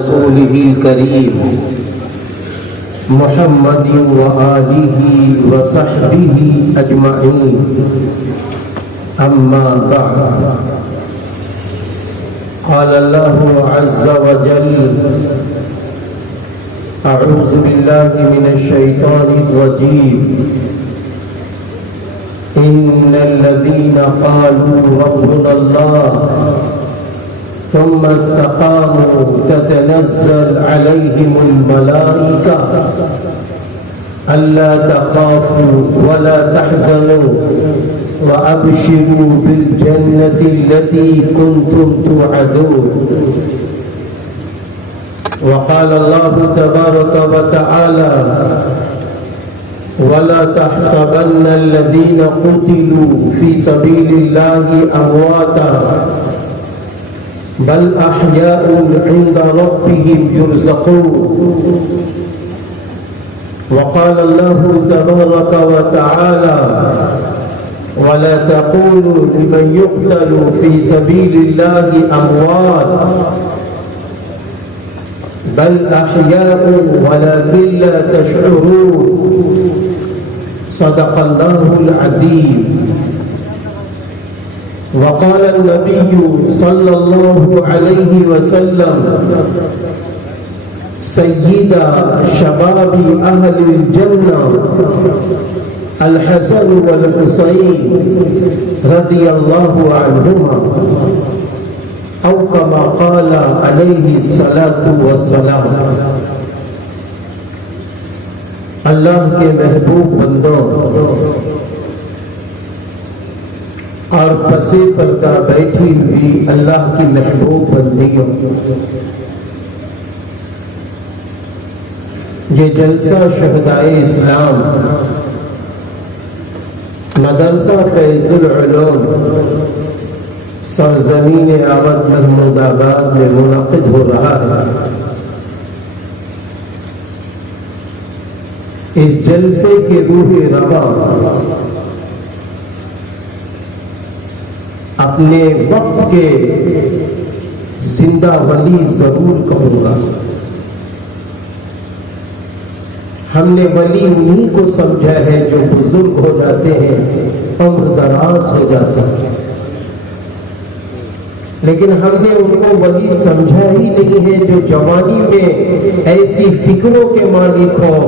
رسوله الكريم محمد وآله وصحبه أجمعين أما بعد قال الله عز وجل أعوذ بالله من الشيطان الرجيم إن الذين قالوا ربنا الله ثم استقاموا تتنزل عليهم الملائكة ألا تخافوا ولا تحزنوا وأبشروا بالجنة التي كنتم توعدون. وقال الله تبارك وتعالى ولا تحسبن الذين قتلوا في سبيل الله أمواتا بل أحياء عند ربهم يرزقون. وقال الله تبارك وتعالى ولا تقولوا لمن يقتل في سبيل الله أموات بل أحياء ولكن لا تشعرون. صدق الله العظيم. وقال النبي صلى الله عليه وسلم سيد شباب أهل الجنة الحسن والحسين رضي الله عنهما أو كما قال عليه الصلاة والسلام. اللہ کے محبوب بندوں اور پسے پردہ بیٹھی ہوئی اللہ کی محبوب بندیوں، یہ جلسہ شہدائے اسلام مدرسہ فیض العلوم سرزمین آباد محمود آباد میں منعقد ہو رہا ہے. اس جلسے کی روح رواں اپنے وقت کے زندہ ولی ضرور کہوں گا. ہم نے ولی انہی کو سمجھا ہے جو بزرگ ہو جاتے ہیں، عمر دراز ہو جاتا ہے، لیکن ہم نے ان کو ولی سمجھا ہی نہیں ہے جو جوانی میں ایسی فکروں کے مالک ہوں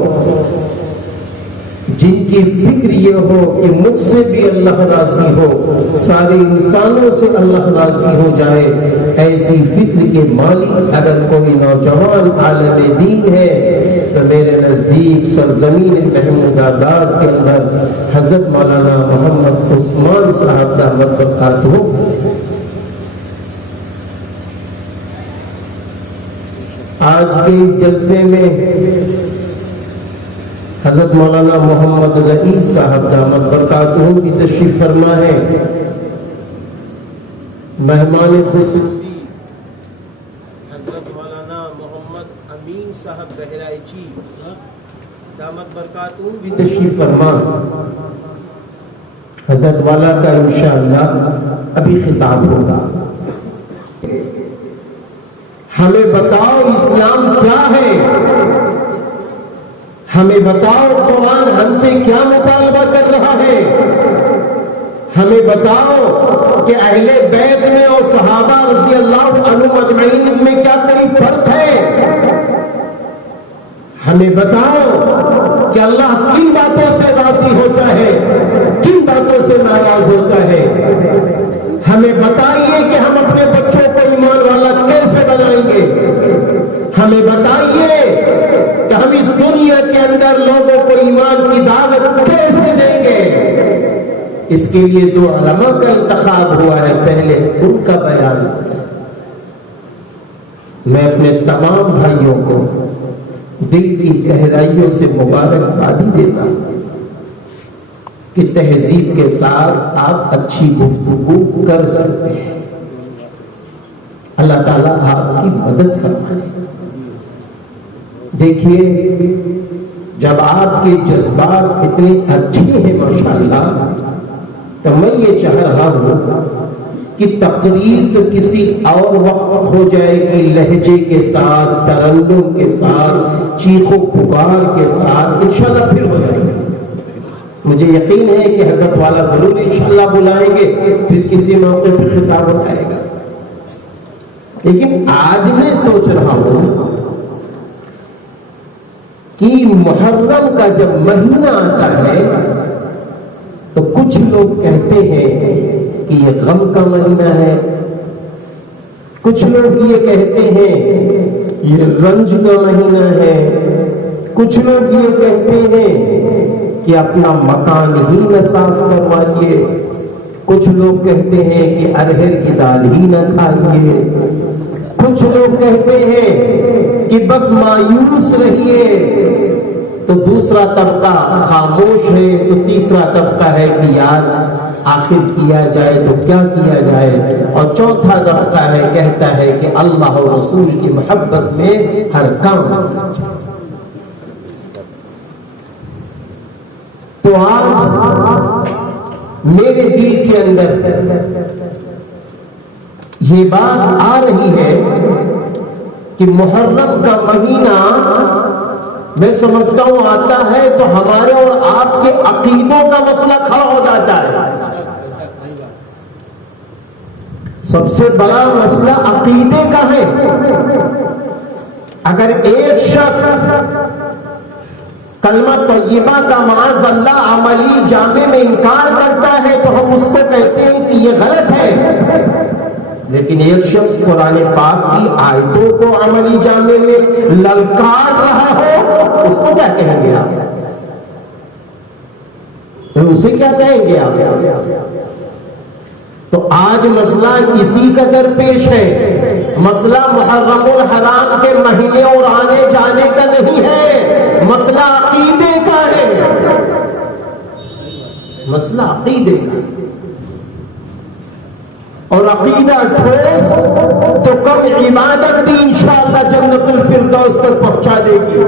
جن کی فکر یہ ہو کہ مجھ سے بھی اللہ راضی ہو، سارے انسانوں سے اللہ راضی ہو جائے. ایسی فکر کے مالک اگر کوئی نوجوان عالم دین ہے تو میرے نزدیک سرزمین محمود آباد کے اندر حضرت مولانا محمد عثمان صاحب دامت برکاتہ. آج کے اس جلسے میں حضرت مولانا محمد رئیس صاحب دامت برکاتہ کی تشریف فرما ہے. مہمان خصوصی حضرت مولانا محمد امین صاحب بہرائچی دامت برکاتہ کی تشریف فرما. حضرت والا کا انشاءاللہ ابھی خطاب ہوگا. ہمیں بتاؤ اسلام کیا ہے، ہمیں بتاؤ قرآن ہم سے کیا مطالبہ کر رہا ہے، ہمیں بتاؤ کہ اہل بیت میں اور صحابہ رضی اللہ عنہم اجمعین میں کیا کوئی فرق ہے. ہمیں بتاؤ کہ اللہ کن باتوں سے راضی ہوتا ہے، کن باتوں سے ناراض ہوتا ہے. ہمیں بتائیے کہ ہم اپنے بچوں کو ایمان والا کیسے بنائیں گے. ہمیں بتائیے کہ ہم اس دنیا کے اندر لوگوں کو ایمان کی دعوت کیسے دیں گے. اس کے لیے دو علماء کا انتخاب ہوا ہے، پہلے ان کا بیان. میں اپنے تمام بھائیوں کو دل کی گہرائیوں سے مبارکبادی دیتا ہوں کہ تہذیب کے ساتھ آپ اچھی گفتگو کر سکتے ہیں. اللہ تعالیٰ آپ کی مدد فرمائے. دیکھیے جب آپ کے جذبات اتنے اچھے ہیں ماشاءاللہ، تو میں یہ چاہ رہا ہوں کہ کہ تقریر تو کسی اور وقت ہو جائے گی، لہجے کے ساتھ، ترنم کے ساتھ، چیخ و پکار کے ساتھ، انشاءاللہ پھر ہو جائے گی۔ مجھے یقین ہے کہ حضرت والا ضرور انشاءاللہ بلائیں گے، پھر کسی موقع پہ خطاب ہو جائے گا۔ لیکن آج میں سوچ رہا ہوں کہ محرم کا جب مہینہ آتا ہے تو کچھ لوگ کہتے ہیں کہ یہ غم کا مہینہ ہے، کچھ لوگ یہ کہتے ہیں یہ رنج کا مہینہ ہے، کچھ لوگ یہ کہتے ہیں کہ اپنا مکان ہی نہ صاف کروائیے، کچھ لوگ کہتے ہیں کہ ارہر کی دال ہی نہ کھائیے، کچھ لوگ کہتے ہیں کہ بس مایوس رہیے، تو دوسرا طبقہ خاموش ہے، تو تیسرا طبقہ ہے کہ یار آخر کیا جائے تو کیا کیا جائے، اور چوتھا طبقہ ہے کہتا ہے کہ اللہ اور رسول کی محبت میں ہر کام کیا جائے۔ تو آج میرے دل کے اندر یہ بات آ رہی ہے کہ محرم کا مہینہ میں سمجھتا ہوں آتا ہے تو ہمارے اور آپ کے عقیدوں کا مسئلہ کھڑا ہو جاتا ہے۔ سب سے بڑا مسئلہ عقیدے کا ہے۔ اگر ایک شخص کلمہ طیبہ کا معاذ اللہ عملی جامع میں انکار کرتا ہے تو ہم اس کو کہتے ہیں کہ یہ غلط ہے، لیکن ایک شخص قرآن پاک کی آیتوں کو عملی جامع میں للکار رہا ہو، اس کو کیا کہیں گے آپ؟ اسے کیا کہیں گے آپ؟ تو آج مسئلہ اسی قدر پیش ہے، مسئلہ محرم الحرام کے مہینے اور آنے جانے کا نہیں ہے، مسئلہ عقیدے کا ہے، مسئلہ عقیدے کا ہے۔ اور عقیدہ ٹھوس تو کب عبادت بھی انشاءاللہ جنت الفردوس پر پہنچا دے گی،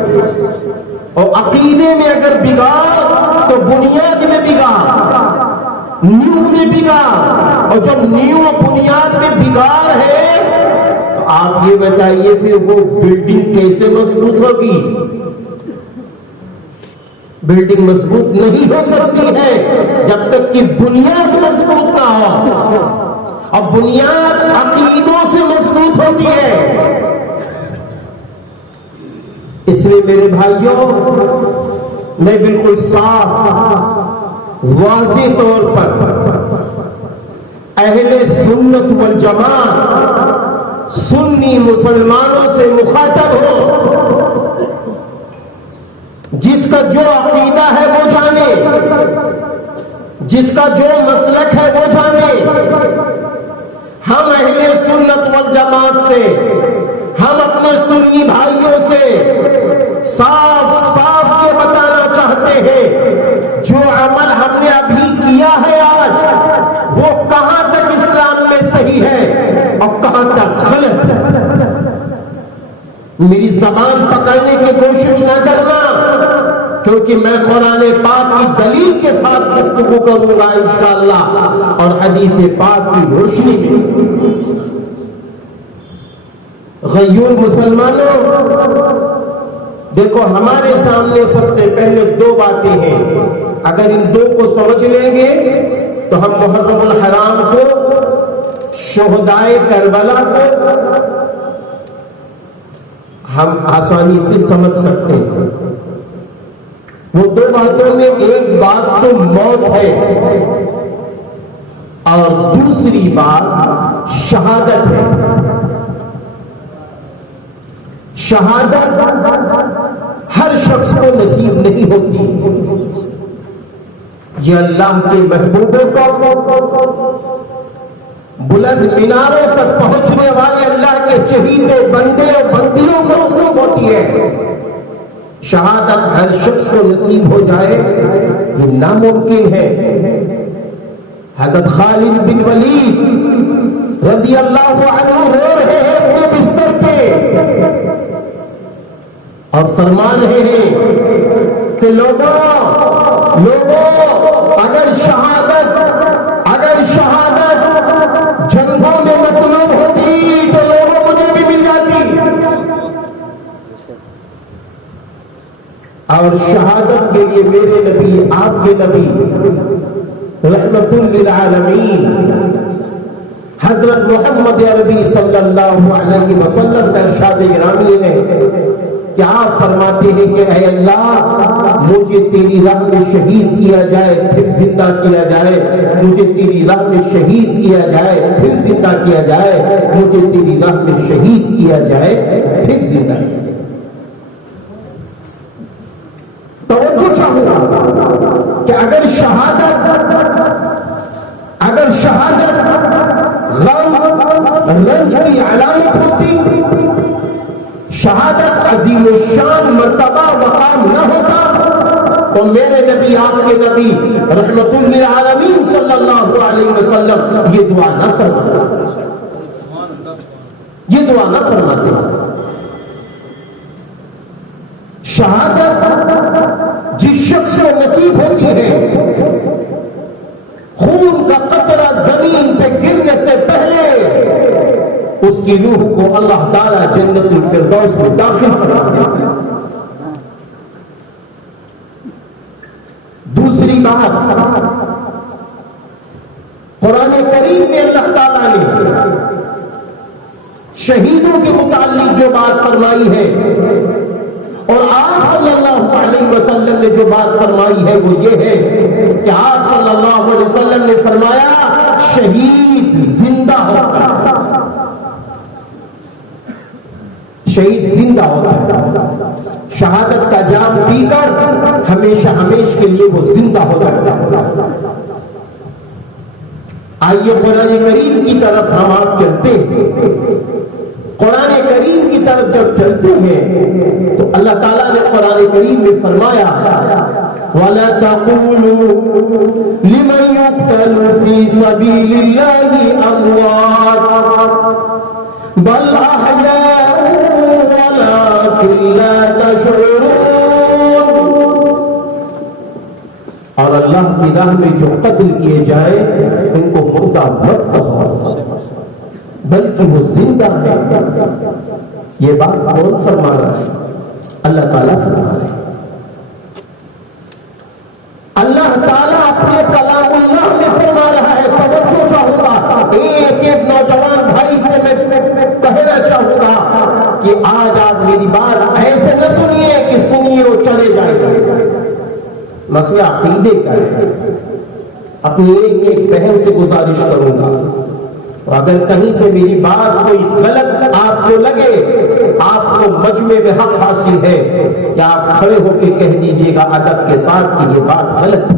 اور عقیدے میں اگر بگاڑ تو بنیاد میں بگاڑ، نیو میں بگاڑ، اور جب نیو بنیاد میں بگاڑ ہے تو آپ یہ بتائیے پھر وہ بلڈنگ کیسے مضبوط ہوگی؟ بلڈنگ مضبوط نہیں ہو سکتی ہے جب تک کہ بنیاد مضبوط نہ ہو، اور بنیاد عقیدوں سے مضبوط ہوتی ہے۔ اس لیے میرے بھائیوں، میں بالکل صاف واضح طور پر اہل سنت والجماعت سنی مسلمانوں سے مخاطب ہوں، جس کا جو عقیدہ ہے وہ جانے، جس کا جو مسلک ہے وہ جانے۔ ہم اہل سنت والجماعت سے، ہم اپنے سنی بھائیوں سے صاف صاف یہ بتانا چاہتے ہیں، جو عمل ہم نے ابھی کیا ہے آج، وہ کہاں تک اسلام میں صحیح ہے اور کہاں تک غلط ہے۔ میری زبان پکڑنے کی کوشش نہ کرنا، کیونکہ میں قرآن پاک کی دلیل کے ساتھ گفتگو کروں گا انشاءاللہ، اور حدیث پاک کی روشنی میں۔ غیور مسلمانوں، دیکھو ہمارے سامنے سب سے پہلے دو باتیں ہیں، اگر ان دو کو سمجھ لیں گے تو ہم محرم الحرام کو، شہدائے کربلا کو ہم آسانی سے سمجھ سکتے ہیں۔ وہ دو باتوں میں ایک بات تو موت ہے، اور دوسری بات شہادت ہے۔ شہادت ہر شخص کو نصیب نہیں ہوتی، یہ اللہ کے محبوبوں کو، بلند میناروں تک پہنچنے والے اللہ کے چہیتے بندے اور بندیوں کو نصیب ہوتی ہے۔ شہادت ہر شخص کو نصیب ہو جائے یہ ناممکن ہے۔ حضرت خالد بن ولید رضی اللہ عنہ رو رہے ہیں اپنے بستر پہ اور فرما رہے ہیں کہ لوگوں اگر شہادت اور شہادت کے لیے میرے نبی، آپ کے نبی رحمت للعالمین حضرت محمد عربی صلی اللہ علیہ وسلم کا ارشاد گرامی ہے کہ آپ فرماتے ہیں کہ اے اللہ مجھے تیری راہ میں شہید کیا جائے پھر زندہ کیا جائے، مجھے تیری راہ میں شہید کیا جائے پھر زندہ کیا جائے، مجھے تیری راہ میں شہید کیا جائے پھر زندہ کیا جائے۔ توجہ چاہوں گا کہ اگر شہادت غم رنج کی علامت ہوتی، شہادت عظیم الشان مرتبہ مقام نہ ہوتا، تو میرے نبی، آپ کے نبی رحمت للعالمین صلی اللہ علیہ وسلم یہ دعا نہ فرماتے، یہ دعا نہ فرماتے۔ شہادت جس شخص کو نصیب ہوتی ہے، خون کا قطرہ زمین پہ گرنے سے پہلے اس کی روح کو اللہ تعالیٰ جنت الفردوس میں داخل فرما دیتا ہے۔ دوسری بات، قرآن کریم میں اللہ تعالیٰ نے شہیدوں کے متعلق جو بات فرمائی ہے اور آپ صلی اللہ علیہ وسلم نے جو بات فرمائی ہے وہ یہ ہے کہ آپ صلی اللہ علیہ وسلم نے فرمایا شہید زندہ ہوتا ہے، شہید زندہ ہوتا ہے، شہادت کا جام پی کر ہمیشہ ہمیش کے لیے وہ زندہ ہو جاتا ہے۔ آئیے قرآن کریم کی طرف ہم آپ چلتے ہیں۔ قرآن کریم کی طرف جب چلتے ہیں تو اللہ تعالیٰ نے قرآن کریم میں فرمایا وَلَا تَقُولُوا لِمَنْ يُقْتَلُ فِي سَبِيلِ اللَّهِ أَمْوَاتٌ بَلْ أَحْيَاءٌ وَلَكِنْ لَا تَشْعُرُونَ۔ اور اللہ کی راہ میں جو قتل کیے جائے ان کو مردہ مت کہو بلکہ وہ زندہ ہے۔ یہ بات کون فرما رہا ہے؟ اللہ تعالیٰ فرما رہے ہیں۔ اللہ تعالیٰ اپنے کلام اللہ میں فرما رہا ہے۔ توجہ چاہوں گا، ایک ایک نوجوان بھائی سے میں کہنا چاہوں گا کہ آج آپ میری بات ایسے نہ سنیے کہ سنیے اور چلے جائیں۔ مسئلہ عقیدے کا ہے۔ اپنی ایک ایک بہن سے گزارش کروں گا، اگر کہیں سے میری بات کوئی غلط آپ کو لگے، آپ کو مجمع میں حق حاصل ہے کہ آپ کھڑے ہو کے کہہ دیجئے گا ادب کے ساتھ کہ یہ بات غلط ہے،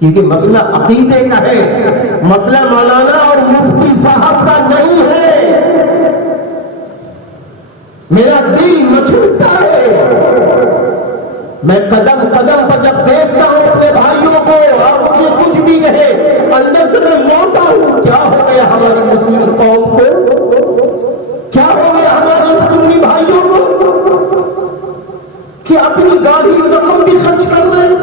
کیونکہ مسئلہ عقیدے کا ہے، مسئلہ مولانا اور مفتی صاحب کا نہیں ہے۔ میرا دل مچلتا ہے، میں قدم قدم پر جب دیکھتا ہوں اپنے بھائیوں کو، اور مجھے کچھ بھی کہے اندر سے میں روتا ہوں۔ کیا ہو گیا ہماری مسلم قوم کو؟ کیا ہو گیا ہمارے سنی بھائیوں کو کہ اپنی گاڑی رقم بھی خرچ کر رہے ہیں،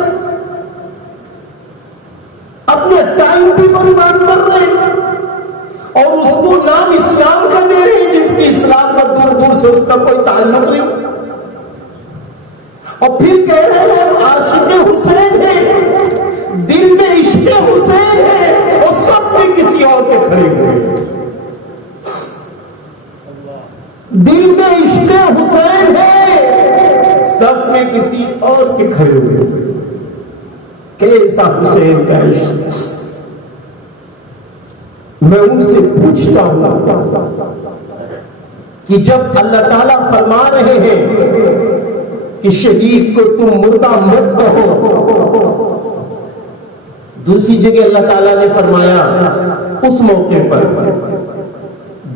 اپنے ٹائم بھی برباد کر رہے ہیں، اور اس کو نام اسلام کا دے رہے ہیں جبکہ اسلام کا دور دور سے اس کا کوئی تعلق نہیں، اور پھر کہہ رہے ہیں عاشق حسین ہے، دل میں عشق حسین ہے، اور سب میں کسی اور کے کھڑے ہوئے۔ دل میں عشق حسین ہے، سب میں کسی اور کے کھڑے ہوئے۔ کیسا حسین کا عشق! میں ان سے پوچھتا ہوں کہ جب اللہ تعالیٰ فرما رہے ہیں کہ شہید کو تم مردہ مت کہو، دوسری جگہ اللہ تعالیٰ نے فرمایا اس موقع پر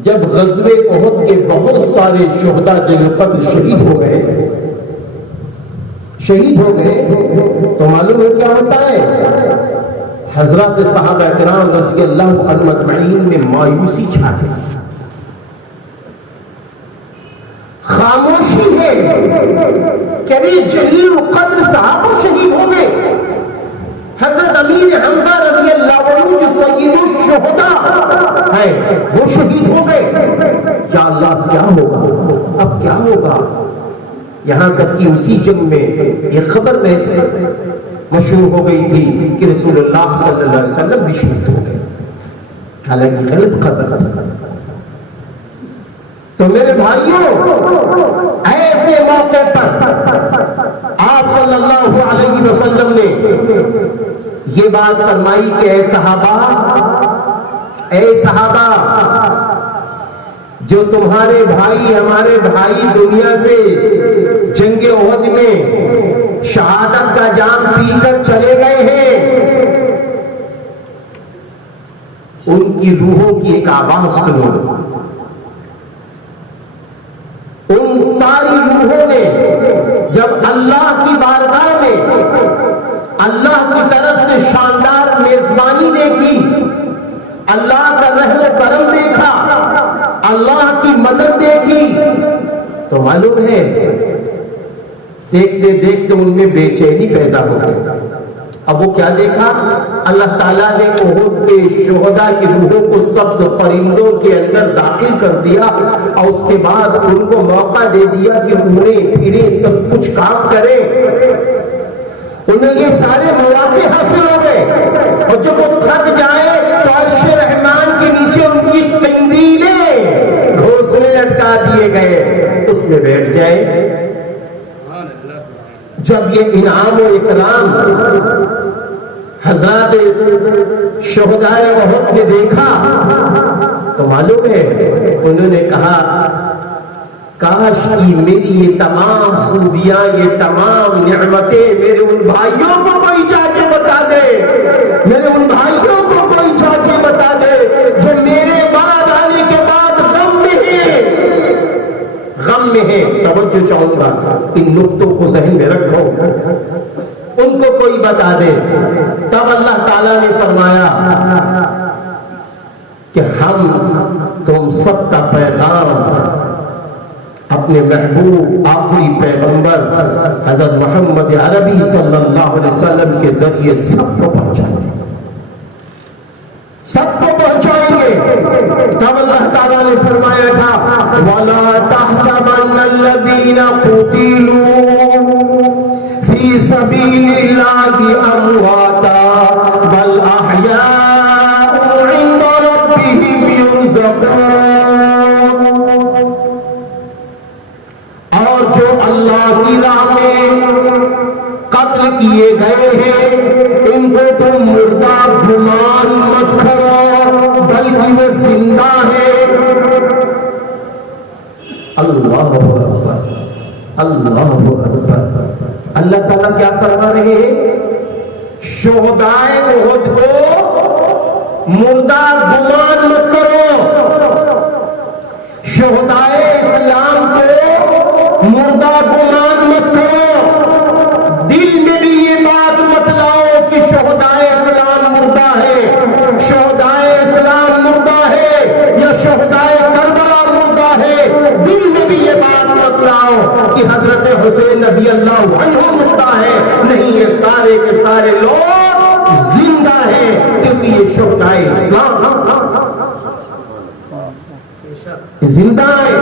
جب غزوہ احد کے بہت سارے شہداء جنگ قدر شہید ہو گئے، تو معلوم ہے کیا ہوتا ہے؟ حضرات صحابہ کرام رضی اللہ عنہم اجمعین میں مایوسی چھا گئی، خاموشی ہے کہ جلیل القدر صحابہ شہید ہو گئے۔ حضرت امیر حمزہ رضی اللہ عنہ جو سید الشہداء ہیں وہ شہید ہو گئے۔ یا اللہ کیا ہوگا، اب کیا ہوگا؟ یہاں تک کہ اسی جنگ میں یہ خبر میں سے مشہور ہو گئی تھی کہ رسول اللہ صلی اللہ علیہ وسلم بھی شہید ہو گئے، حالانکہ غلط خبر تھا۔ تو میرے بھائیوں، ایسے موقع پر آپ صلی اللہ علیہ وسلم نے یہ بات فرمائی کہ اے صحابہ، جو تمہارے بھائی ہمارے بھائی دنیا سے جنگ احد میں شہادت کا جام پی کر چلے گئے ہیں، ان کی روحوں کی ایک آواز سنو۔ ان ساری روحوں نے جب اللہ کی بارگاہ میں اللہ کی طرف سے شاندار میزبانی دیکھی، اللہ کا رحم و کرم دیکھا، اللہ کی مدد دیکھی، تو معلوم ہے دیکھتے دیکھتے ان میں بے چینی پیدا ہو گئی۔ اب وہ کیا دیکھا؟ اللہ تعالیٰ نے احد کے شہداء کی روحوں کو سبز پرندوں کے اندر داخل کر دیا، اور اس کے بعد ان کو موقع دے دیا کہ اڑیں پھریں سب کچھ کام کریں۔ انہیں یہ سارے مواقع حاصل ہو گئے، اور جب وہ تھک جائیں تو عرش رحمان کے نیچے ان کی قندیلیں گھونسلے لٹکا دیے گئے، اس میں بیٹھ جائیں۔ جب یہ انعام و اکرام حضرات شہداء احد نے دیکھا تو معلوم ہے انہوں نے کہا، کاش کی میری یہ تمام خوبیاں، یہ تمام نعمتیں میرے ان بھائیوں کو کوئی جا کے بتا دے، میرے ان بھائیوں کو کوئی جا کے بتا دے جو میرے بعد آنے کے بعد غم میں ہے۔ توجہ چاہوں گا، ان نقطوں کو ذہن میں رکھو، ان کو کوئی بتا دے۔ تب اللہ تعالیٰ نے فرمایا کہ ہم تم سب کا پیغام اپنے محبوب آخری پیغمبر حضرت محمد عربی صلی اللہ علیہ وسلم کے ذریعے سب کو پہنچا دیں، سب کو پہنچائیں گے۔ تب اللہ تعالیٰ نے فرمایا تھا، وَلَا تَحْسَبَنَّ الَّذِينَ قُتِلُوا فِي سَبِيلِ اللَّهِ أَمْوَاتًا بَلْ أَحْيَاءٌ عِندَ رَبِّهِمْ يُرْزَقُونَ۔ اور جو اللہ کی راہ میں قتل کیے گئے ہیں ان کو تم مردہ گمان مت کرو، بلکہ وہ زندہ ہے۔ اللہ اکبر، اللہ اکبر۔ اللہ تعالیٰ کیا فرما رہے ہیں؟ شہدائے احد کو مردہ گمان مت کرو، شہدائے اسلام کو مردہ گمان مت کرو، دل میں بھی یہ بات مت لاؤ کہ شہدائے اسلام مردہ ہے، شہدائے اسلام مردہ ہے یا شہدائے کربلا مردہ ہے، دل میں بھی یہ بات مت لاؤ کہ حضرت حسین رضی اللہ عنہ مردہ ہے، نہیں، یہ سارے کے سارے لوگ زندہ ہیں، کیونکہ یہ شہدائے اسلام زندہ ہے۔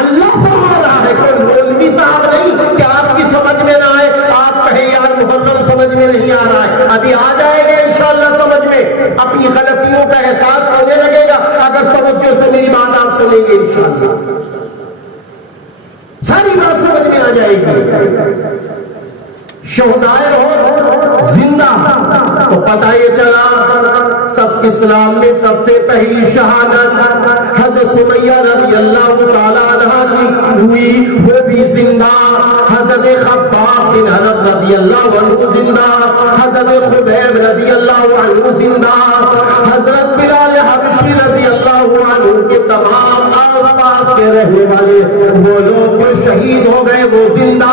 اللہ فرما رہا ہے، کوئی مولوی صاحب نہیں کہ آپ کی سمجھ میں نہ آئے، آپ کہیں یار محرم سمجھ میں نہیں آ رہا ہے، ابھی آ جائے گا انشاءاللہ سمجھ میں، اپنی غلطیوں کا احساس ہونے لگے گا اگر توجہ سے میری بات آپ سنیں گے، انشاءاللہ ساری بات سمجھ میں آ جائے گی۔ شہدائے ہو زندہ، تو پتہ یہ چلا سب اسلام میں سب سے پہلی شہادت حضرت سمیہ رضی اللہ تعالیٰ عنہ کی ہوئی، وہ بھی زندہ۔ حضرت خباب بن عرب رضی اللہ عنہ زندہ، حضرت خبیب رضی اللہ عنہ زندہ، حضرت بلال حبشی رضی اللہ عنہ کے تمام آس پاس کے رہنے والے وہ لوگ جو شہید ہو گئے وہ زندہ۔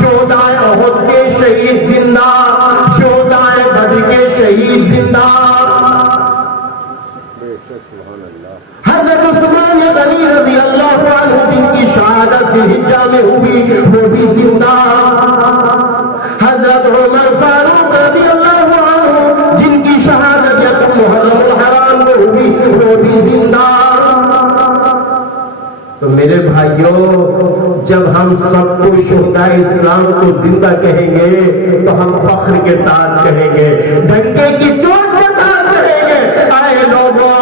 شہدائے احد کے شہید زندہ، شہدائے بدر کے شہید زندہ۔ حضرت عثمان غنی رضی اللہ عنہ جن کی شہادت ذی الحجہ میں ہوئی وہ بھی زندہ۔ حضرت عمر فاروق رضی اللہ عنہ جن کی شہادت یکم محرم الحرام میں ہوئی وہ بھی زندہ۔ تو میرے میرے بھائیوں، جب ہم سب کو شہدائے اسلام کو زندہ کہیں گے تو ہم فخر کے ساتھ کہیں گے، ڈنکے کی چوٹ کے ساتھ کہیں گے، اے لوگوں،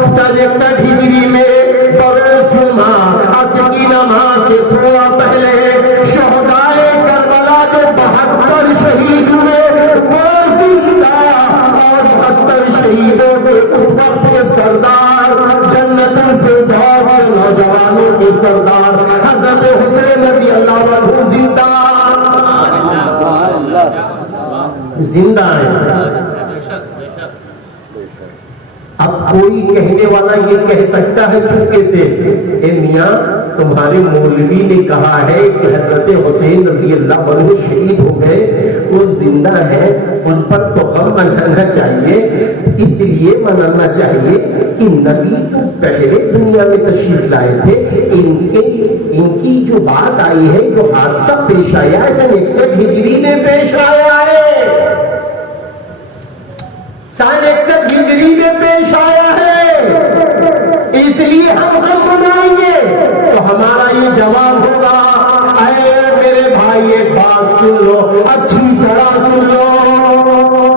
61 ہجری میں بروز جمعہ عصر کی نماز سے تھوڑا پہلے شہدائے کربلا جو 72 شہید ہوئے وہ زندہ، اور 72 شہیدوں کے اس وقت کے سردار، جنت الفردوس کے نوجوانوں کے سردار حضرت حسین رضی اللہ عنہ زندہ ہیں۔ اب کوئی کہنے والا یہ کہہ سکتا ہے چپکے سے، اے میاں تمہارے مولوی نے کہا ہے کہ حضرت حسین رضی اللہ عنہ شہید ہو گئے، وہ زندہ ہیں، ان پر تو غم منانا چاہیے، اس لیے منانا چاہیے کہ نبی تو پہلے دنیا میں تشریف لائے تھے، ان کی جو بات آئی ہے، جو حادثہ پیش آیا ہے 61 ہجری میں پیش آیا ہے، 61 ہجری میں پیش آیا ہے، اس لیے ہم غم منائیں گے۔ تو ہمارا یہ جواب ہوگا، اے میرے بھائی ایک بات سن لو، اچھی طرح سن لو۔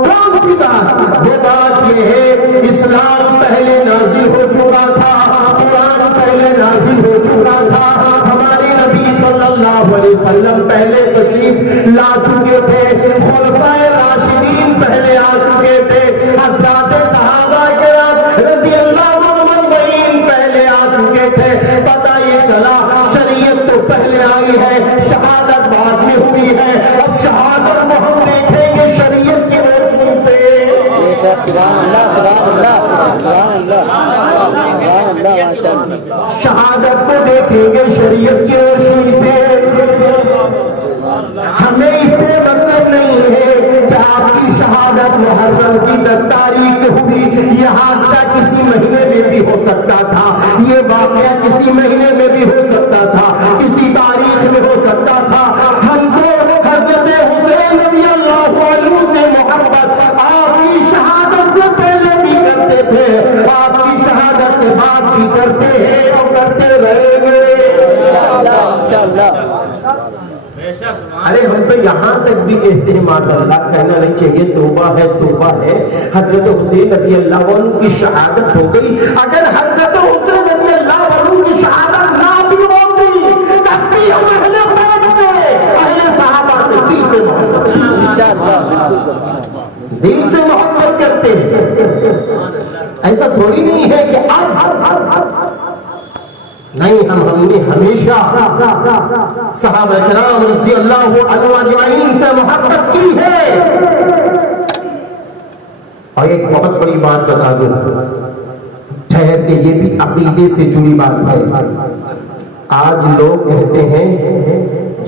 کون سی بات؟ وہ بات یہ ہے، اسلام پہلے نازل ہو چکا تھا، قرآن پہلے نازل ہو چکا تھا، ہمارے نبی صلی اللہ علیہ وسلم پہلے تشریف لا چکے تھے، خلفائے راشدین پہلے آ چکے تھے، حضرات صحابہ کرام رضی اللہ عنہم اجمعین پہلے آ چکے تھے۔ پتہ یہ چلا شریعت تو پہلے آئی ہے، شہادت بعد میں ہوئی ہے، اب شہادت کو ہم دیکھیں گے شریعت کی روشنی سے۔ شہادت کو دیکھیں گے شریعت کی روشنی سے۔ ہمیں اس سے مطلب نہیں ہے کہ آپ کی شہادت محرم کی 10 تاریخ ہوئی، یہ حادثہ کسی مہینے میں بھی ہو سکتا تھا، یہ واقعہ کسی مہینے میں بھی ہو سکتا تھا، کسی تاریخ میں ہو سکتا تھا۔ ہم کو حضرت حسین رضی اللہ عنہ سے محبت آپ کی شہادت سے پہلے بھی کرتے تھے، آپ کی شہادت کے بعد بھی کرتے ہیں اور کرتے رہیں گے انشاءاللہ۔ ارے ہم تو یہاں تک بھی کہتے ہیں، معاذ اللہ کہنا نہیں چاہیے، توبہ ہے توبہ ہے، حضرت حسین رضی اللہ عنہ کی شہادت ہو گئی، اگر حضرت حسین رضی اللہ عنہ کی شہادت نہ بھی ہوتی تب بھی ہم اہل بیت سے، اہل صحابہ سے دل سے محبت دل سے محبت کرتے ہیں۔ ایسا تھوڑی نہیں ہے کہ نہیں، ہم نے ہمیشہ صحابہ کرام رضی اللہ عنہ اجمعین سے محبت کی ہے۔ اور ایک بہت بڑی بات بتا دوں، ٹھہر کے، یہ بھی عقیدے سے جڑی بات ہے۔ آج لوگ کہتے ہیں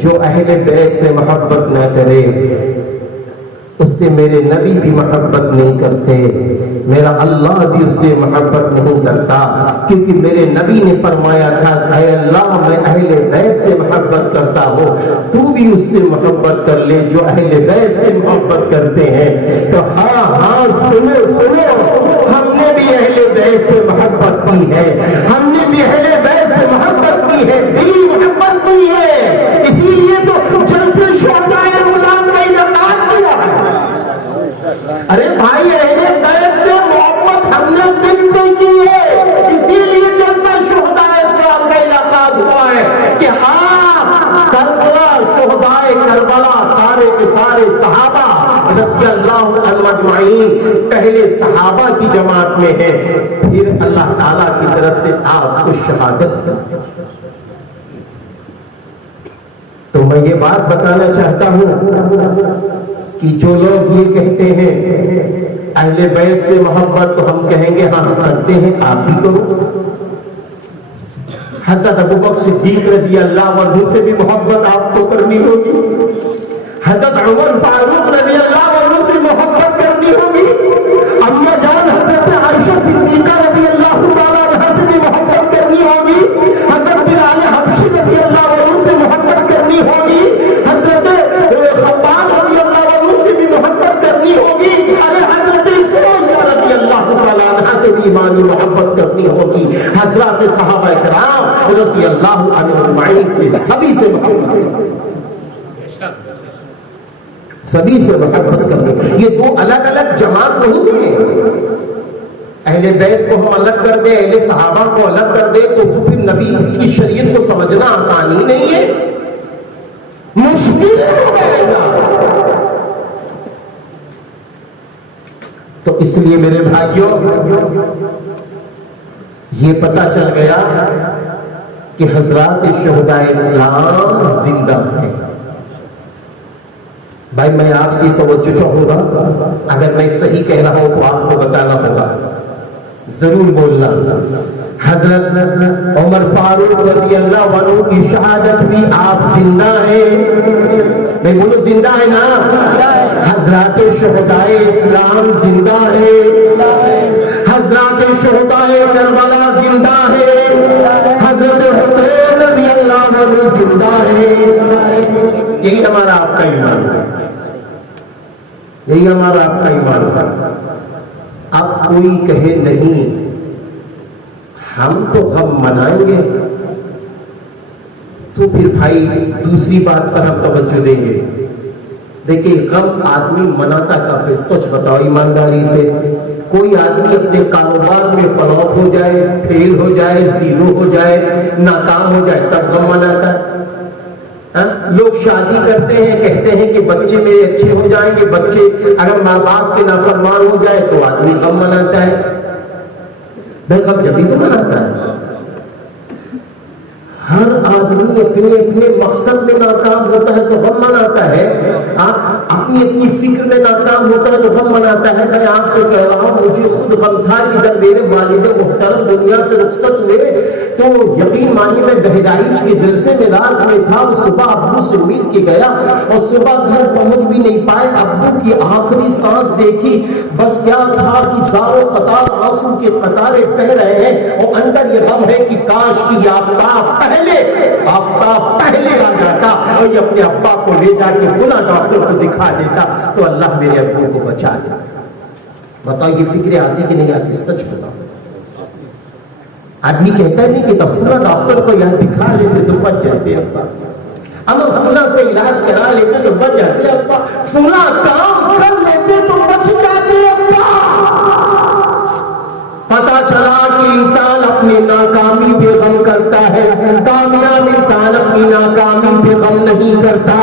جو اہل بیت سے محبت نہ کرے اس سے میرے نبی بھی محبت نہیں کرتے، میرا اللہ بھی اس سے محبت نہیں کرتا، کیونکہ میرے نبی نے فرمایا تھا، اے اللہ میں اہل بیت سے محبت کرتا ہوں، تو بھی اس سے محبت کر لے جو اہل بیت سے محبت کرتے ہیں۔ تو ہاں سنو سنو، ہم نے بھی اہل بیت سے محبت کی ہے، ہم نے بھی اہل بیت سے محبت کی ہے، دلی محبت کی ہے، اسی لیے تو جلسے شہدائے اسلام کا انعقاد کیا ہے۔ ارے بھائی اہل بیت سے محبت ہم نے دل سے کی ہے، اسی لیے جلسہ شہدائے اسلام کا انعقاد ہوا ہے کہ ہاں کربلا، شہدائے کربلا سارے کے سارے صحابہ رضی اللہ عنہ اجمعین پہلے صحابہ کی جماعت میں ہے، پھر اللہ تعالیٰ کی طرف سے آپ کو شہادت۔ تو میں یہ بات بتانا چاہتا ہوں کہ جو لوگ یہ کہتے ہیں اہل بیت سے محبت، تو ہم کہیں گے ہاں کرتے ہیں، آپ بھی کرو۔ حضرت ابوبکر صدیق رضی اللہ عنہ سے بھی محبت آپ کو کرنی ہوگی، حضرت عمر فاروق رضی اللہ عنہ سے محبت کرنی ہوگی، اما جان حضرت عائشہ صدیقہ رضی اللہ عنہا سے بھی محبت کرنی ہوگی، حضرت بلال حبشی رضی اللہ عنہ سے محبت کرنی ہوگی، حضرت خباب رضی اللہ عنہ سے بھی محبت کرنی ہوگی، ارے حضرت سمیہ رضی اللہ عنہا سے بھی ایمانی محبت کرنی ہوگی، حضرات صحابہ کرام رضی اللہ عنہ اجمعین سے سبھی سے محبت، سبھی سے محبت کرنی۔ یہ دو الگ الگ جماعت نہیں ہے۔ اہل بیت کو ہم الگ کر دیں، اہل صحابہ کو الگ کر دیں تو پھر نبی کی شریعت کو سمجھنا آسان ہی نہیں ہے، مشکل ہو جائے گا۔ تو اس لیے میرے بھائیوں یہ پتہ چل گیا کہ حضرات شہداء اسلام زندہ ہیں۔ بھائی میں آپ سے توجہ چاہوں گا، اگر میں صحیح کہہ رہا ہوں تو آپ کو بتانا ہوگا، ضرور بولنا۔ حضرت عمر فاروق رضی اللہ عنہ کی شہادت بھی آپ زندہ ہیں، میں بولو زندہ ہے نا؟ حضرات شہداء اسلام زندہ ہے، حضرات شہداء کربلا زندہ ہے، حضرت حسین رضی اللہ عنہ زندہ ہے۔ یہی ہمارا آپ کا ایمان ہے، یہی ہمارا آپ کا ایمان ہے۔ اب کوئی کہے نہیں ہم تو غم منائیں گے، تو پھر بھائی دوسری بات پر ہم توجہ دیں گے۔ دیکھیں غم آدمی مناتا کب ہے؟ سچ بتاؤ ایمانداری سے، کوئی آدمی اپنے کاروبار میں فلاپ ہو جائے، فیل ہو جائے، زیرو ہو جائے، ناکام ہو جائے تب غم مناتا ہے؟ لوگ شادی کرتے ہیں، کہتے ہیں کہ بچے میرے اچھے ہو جائیں گے، بچے اگر ماں باپ کے نافرمان ہو جائے تو آدمی غم مناتا ہے۔ بھائی غم جبھی تو مناتا ہے، ہر آدمی اپنے اپنے مقصد میں ناکام ہوتا ہے تو غم مناتا ہے، آپ اپنی اپنی فکر میں ناکام ہوتا ہے تو غم مناتا ہے۔ میں آپ سے کہہ رہا ہوں مجھے خود غم تھا کہ جب میرے والد محترم دنیا سے رخصت ہوئے تو یقین مانیے میں بہرائچ کے جلسے میں رات میں تھا، وہ صبح ابو سے مل کے گیا اور صبح گھر پہنچ بھی نہیں پائے، ابو کی آخری سانس دیکھی، بس کیا تھا کہ زاروں قطار آنسو کے قطارے بہ رہے ہیں اور اندر یہ غم ہے کہ کاش کی آفتاب پہلے آ جاتا اور یہ اپنے ابا کو لے جا کے فلاں ڈاکٹر کو دکھا دیتا تو اللہ میرے ابو کو بچا لیا۔ بتاؤ یہ فکریں آتی کہ نہیں آتی؟ سچ بتاؤ۔ آدمی کہتا ہے نہیں کہ تب فلاں ڈاکٹر کو یہاں دکھا لیتے تو بچ جاتے ابا، اگر فلاں سے علاج کرا لیتے تو بچ جاتے ابا، فلاں کام کر لیتے تو بچ جاتے ابا۔ پتا چلا کہ انسان اپنی ناکامی پہ غم کرتا ہے، کامیاب انسان اپنی ناکامی پہ غم نہیں کرتا،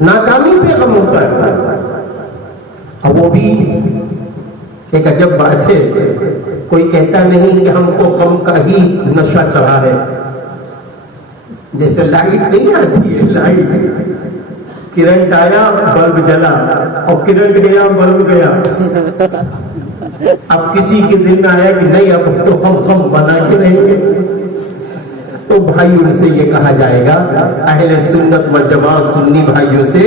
ناکامی پہ غم ہوتا ہے۔ اب وہ بھی ایک عجب بات ہے، کوئی کہتا نہیں کہ ہم کو غم کا ہی نشہ چڑھا ہے، جیسے لائٹ نہیں آتی ہے، لائٹ کرنٹ آیا بلب جلا اور کرنٹ گیا بلب گیا، اب کسی کے دل میں آیا کہ نہیں اب تو ہم بنا کے رہیں گے، تو بھائی ان سے یہ کہا جائے گا اہل سنت والجماعت سنی بھائیوں سے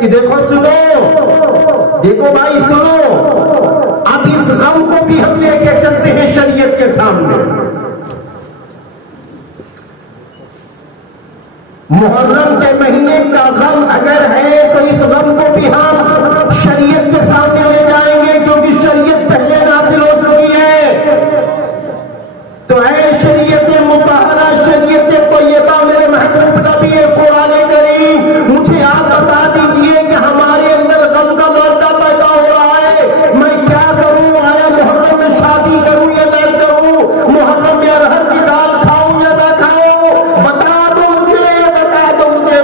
کہ دیکھو سنو، دیکھو بھائی سنو، اب اس غم کو بھی ہم لے کے چلتے ہیں شریعت کے سامنے۔ محرم کے مہینے کا غم اگر ہے تو اس غم کو بھی ہم شریعت کے سامنے لے جائیں گے، کیونکہ شریعت پہلے نازل ہو چکی ہے۔ تو اے شریعت مطہرہ، شریعت طیبہ، میرے محبوب نبی قرآن کریم، مجھے آپ بتا دیجئے کہ ہمارے اندر غم کا مادہ پیدا ہو رہا ہے، میں کیا کروں؟ آیا محرم میں شادی کروں یا نہ کروں؟ محرم میں ارہر کی دال کھاؤں یا نہ کھاؤں؟ بتا دو مجھے،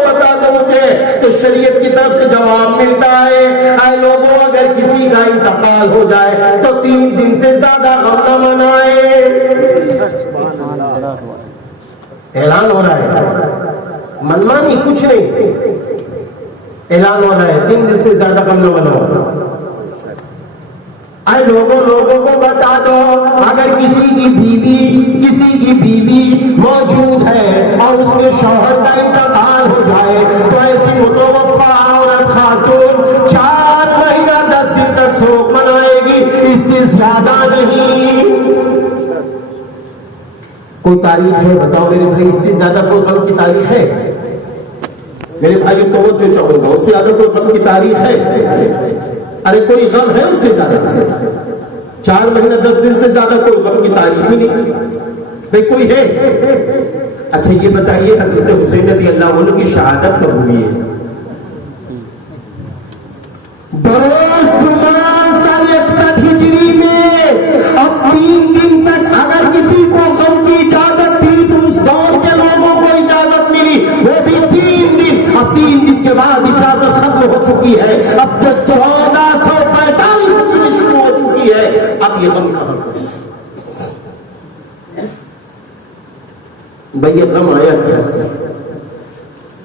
بتا دو مجھے۔ تو شریعت کی طرف سے جواب ملتا ہے، اے لوگوں اگر کسی کا انتقال ہو جائے تو 3 دن سے زیادہ غم نہ منائے۔ اعلان ہو رہا ہے، منمانی کچھ نہیں، اعلان ہو رہا ہے 3 دن سے زیادہ غم نہ مناؤ۔ اے لوگوں کو بتا دو اگر کسی کی بیوی موجود ہے اور اس کے شوہر کا انتقال ہو جائے تو ایسی متوفا عورت خاتون 4 مہینہ 10 دن تک شوق منائے گی، اس سے زیادہ نہیں۔ کوئی تاریخ ہے؟ بتاؤ میرے بھائی، اس سے زیادہ کوئی غم کی تاریخ ہے؟ میرے بھائی توجہ چاہوں گا، اس سے زیادہ کوئی غم کی تاریخ ہے؟ ارے کوئی غم ہے اس سے زیادہ؟ 4 مہینہ 10 دن سے زیادہ کوئی غم کی تاریخ ہی نہیں بھائی کوئی ہے؟ اچھا یہ بتائیے حضرت حسین رضی اللہ عنہ کی شہادت کب ہوئی ہے؟ بروز جمعہ سن 61 ہجری میں. اب 3 دن تک اگر کسی کو غم کی اجازت تھی تو اس دور کے لوگوں کو اجازت ملی، وہ بھی 3 دن. اب 3 دن کے بعد اجازت ختم ہو چکی ہے. اب جو 1445 ہجری شروع ہو چکی ہے، اب یہ غم کہاں سے؟ بھئی یہ غم آیا کہاں سے؟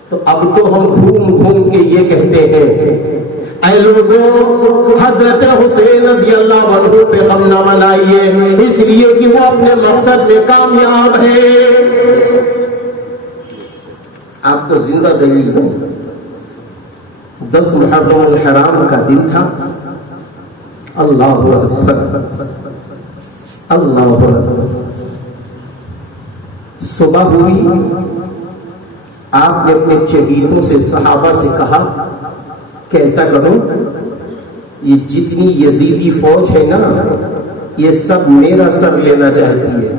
تو اب تو ہم گھوم گھوم کے یہ کہتے ہیں اے لوگوں حضرت حسین رضی اللہ عنہ پہ غم نہ منائیے، اس لیے کہ وہ اپنے مقصد میں کامیاب ہے. آپ کو زندہ دلیل ہے. 10 محرم الحرام کا دن تھا. اللہ اکبر اللہ اکبر. صبح ہوئی، آپ نے اپنے چہیتوں سے صحابہ سے کہا کہ ایسا کرو، یہ جتنی یزیدی فوج ہے نا یہ سب میرا سر لینا چاہتی ہے،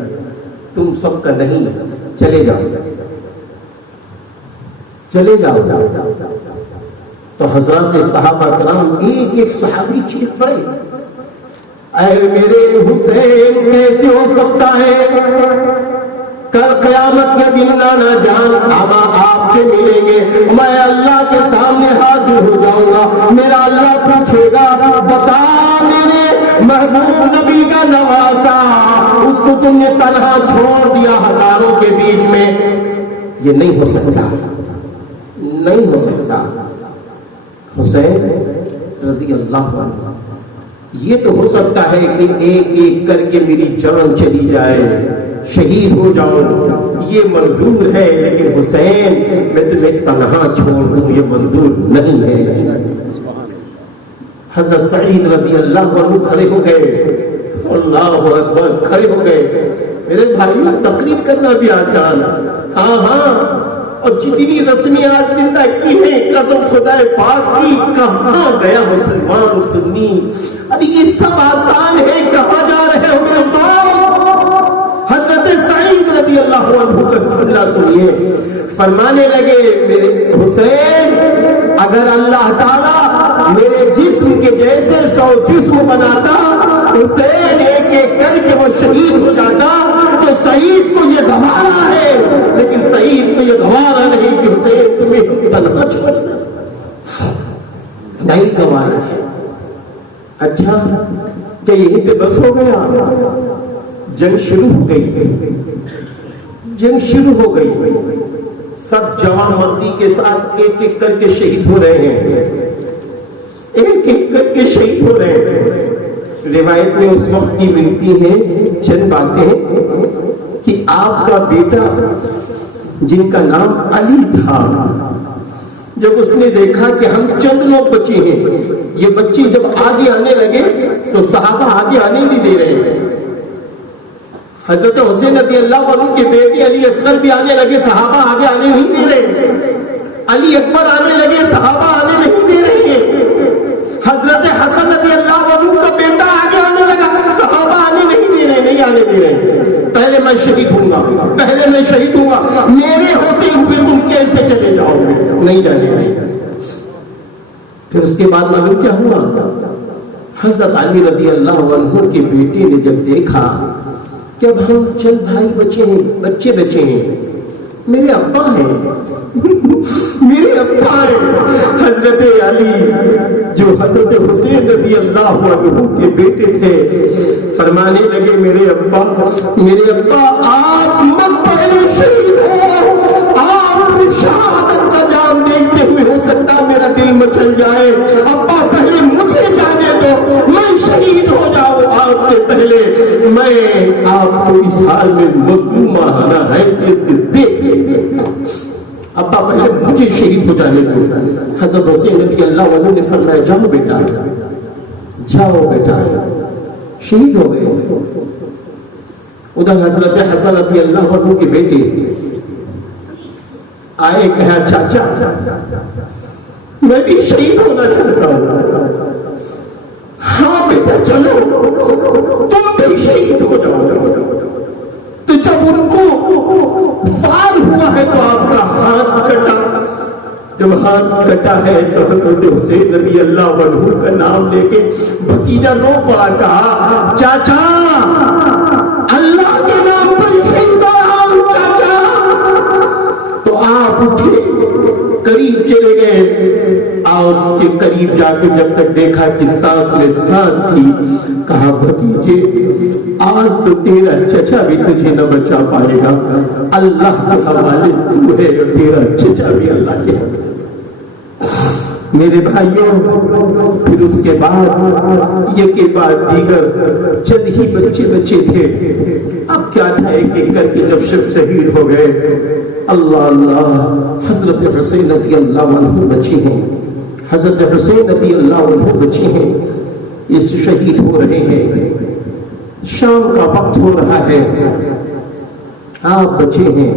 تم سب کا نہیں، چلے جاؤ چلے جاؤ. تو حضرات صحابہ کرام ایک ایک صحابی چیخ پڑے اے میرے حسین کیسے ہو سکتا ہے؟ کل قیامت کے دن نانا جان آپ کے ملیں گے، میں اللہ کے سامنے حاضر ہو جاؤں گا. میرا اللہ پوچھے گا بتا میرے محبوب نبی کا نوازا، اس کو تم نے تنہا چھوڑ دیا ہزاروں کے بیچ میں. یہ نہیں ہو سکتا، نہیں ہو سکتا. حسین رضی اللہ عنہ یہ تو ہو سکتا ہے کہ ایک ایک کر کے میری جان چلی جائے، شہید ہو جاؤں، یہ منظور ہے، لیکن حسین میں تمہیں تنہا چھوڑ دوں یہ منظور نہیں ہے. حضرت سعید رضی اللہ عنہ کھڑے ہو گئے. اللہ اکبر، کھڑے ہو گئے. میرے بھائیوں تقریر کرنا بھی آسان، ہاں اور جتنی رسمیات زندہ کی ہیں قسم خدا پاک کی، کہاں گیا مسلمان سنی؟ ارے یہ سب آسان ہے، کہاں جا رہے ہو میرے دوست؟ حضرت سعید رضی اللہ عنہ کا جملہ سنیے. فرمانے لگے میرے حسین اگر اللہ تعالیٰ میرے جسم کے جیسے 100 جسم بناتا، حسین ایک ایک کر کے وہ شہید ہو جاتا، تو سعید کو یہ گوارا ہے، لیکن سعید کو یہ گوارا نہیں کہ حسین تمہیں تنہا چھوڑ دے. نہیں گوارا ہے. اچھا کہ یہیں پہ بس ہو گیا؟ جنگ شروع ہو گئی، جنگ شروع ہو گئی. سب جوان مردی کے ساتھ ایک ایک کر کے شہید ہو رہے ہیں، ایک ایک کر کے شہید ہو رہے ہیں. روایت میں اس وقت کی ملتی ہیں چند باتیں کہ آپ کا بیٹا جن کا نام علی تھا، جب اس نے دیکھا کہ ہم چند لوگ بچے ہیں، یہ بچے جب آگے آنے لگے تو صحابہ آگے آنے نہیں دے رہے. حضرت حسین رضی اللہ عنہ کے بیٹے علی اصغر بھی آنے لگے، صحابہ آگے آنے نہیں دے رہے. علی اکبر آنے لگے، صحابہ آنے نہیں دے رہے. حضرت حسن رضی اللہ عنہ کا بیٹا آگے آنے لگا، صحابہ آنے نہیں دے رہے، نہیں آنے دے رہے. پہلے میں شہید ہوں گا، پہلے میں شہید ہوں گا، میرے ہوتے ہوئے تم کیسے چلے جاؤ گے؟ نہیں جانے دیں. پھر اس کے بعد معلوم کیا ہوا؟ حضرت علی رضی اللہ عنہ کے بیٹے نے جب دیکھا کہ اب ہم چند بھائی بچے ہیں، بچے بچے ہیں، میرے ابا ہیں، میرے ابا ہیں حضرت علی جو حضرت حسین رضی اللہ عنہ کے بیٹے تھے. فرمانے لگے میرے ابا آپ مت پہلے شہید ہو، آپ شہادت کا جام دیکھتے ہوئے ہو سکتا میرا دل مچل جائے. ابا پہلے مجھے جانے دو، میں شہید ہو جاؤں آپ سے پہلے. میں آپ کو اس حال میں مظلومانہ حیثیت سے دیکھ نہیں سکتا، ابا پہلے مجھے شہید ہو جانے دو. حضرت حسین رضی اللہ عنہ نے فرمایا جاؤ بیٹا، جاؤ بیٹا. شہید ہو گئے. ادھر حضرت حسن رضی اللہ عنہ کے بیٹے آئے، کہا چاچا میں بھی شہید ہونا چاہتا ہوں. ہاں بیٹا چلو. تم بھی شہید ہو جاؤ. تو جب ان کو فار ہوا ہے تو آپ کا ہاتھ کٹا. جب ہاتھ کٹا ہے تو حضرت حسین رضی اللہ عنہ کا نام لے کے بھتیجا رو پڑا, کہا چاچا اللہ کے نام پر زندہ ہوں چاچا. تو آپ اٹھے, قریب چلے گئے, اس کے قریب جا کے جب تک دیکھا کہ سانس میں سانس تھی, کہا بھتیجے آج تو تیرا چچا بھی تجھے نہ بچا پائے گا, اللہ کے حوالے تو ہے اور تیرا چچا بھی اللہ کے حوالے. میرے بھائیوں, پھر اس کے بعد یہ کے بعد دیگر چند ہی بچے تھے. اب کیا تھا, ایک ایک کر کے جب شہید ہو گئے. اللہ اللہ, حضرت حسین رضی اللہ عنہ بچے ہیں, حضرت حسین رضی اللہ عنہ بچے ہیں, اس شہید ہو رہے ہیں, شام کا وقت ہو رہا ہے, آپ بچے ہیں.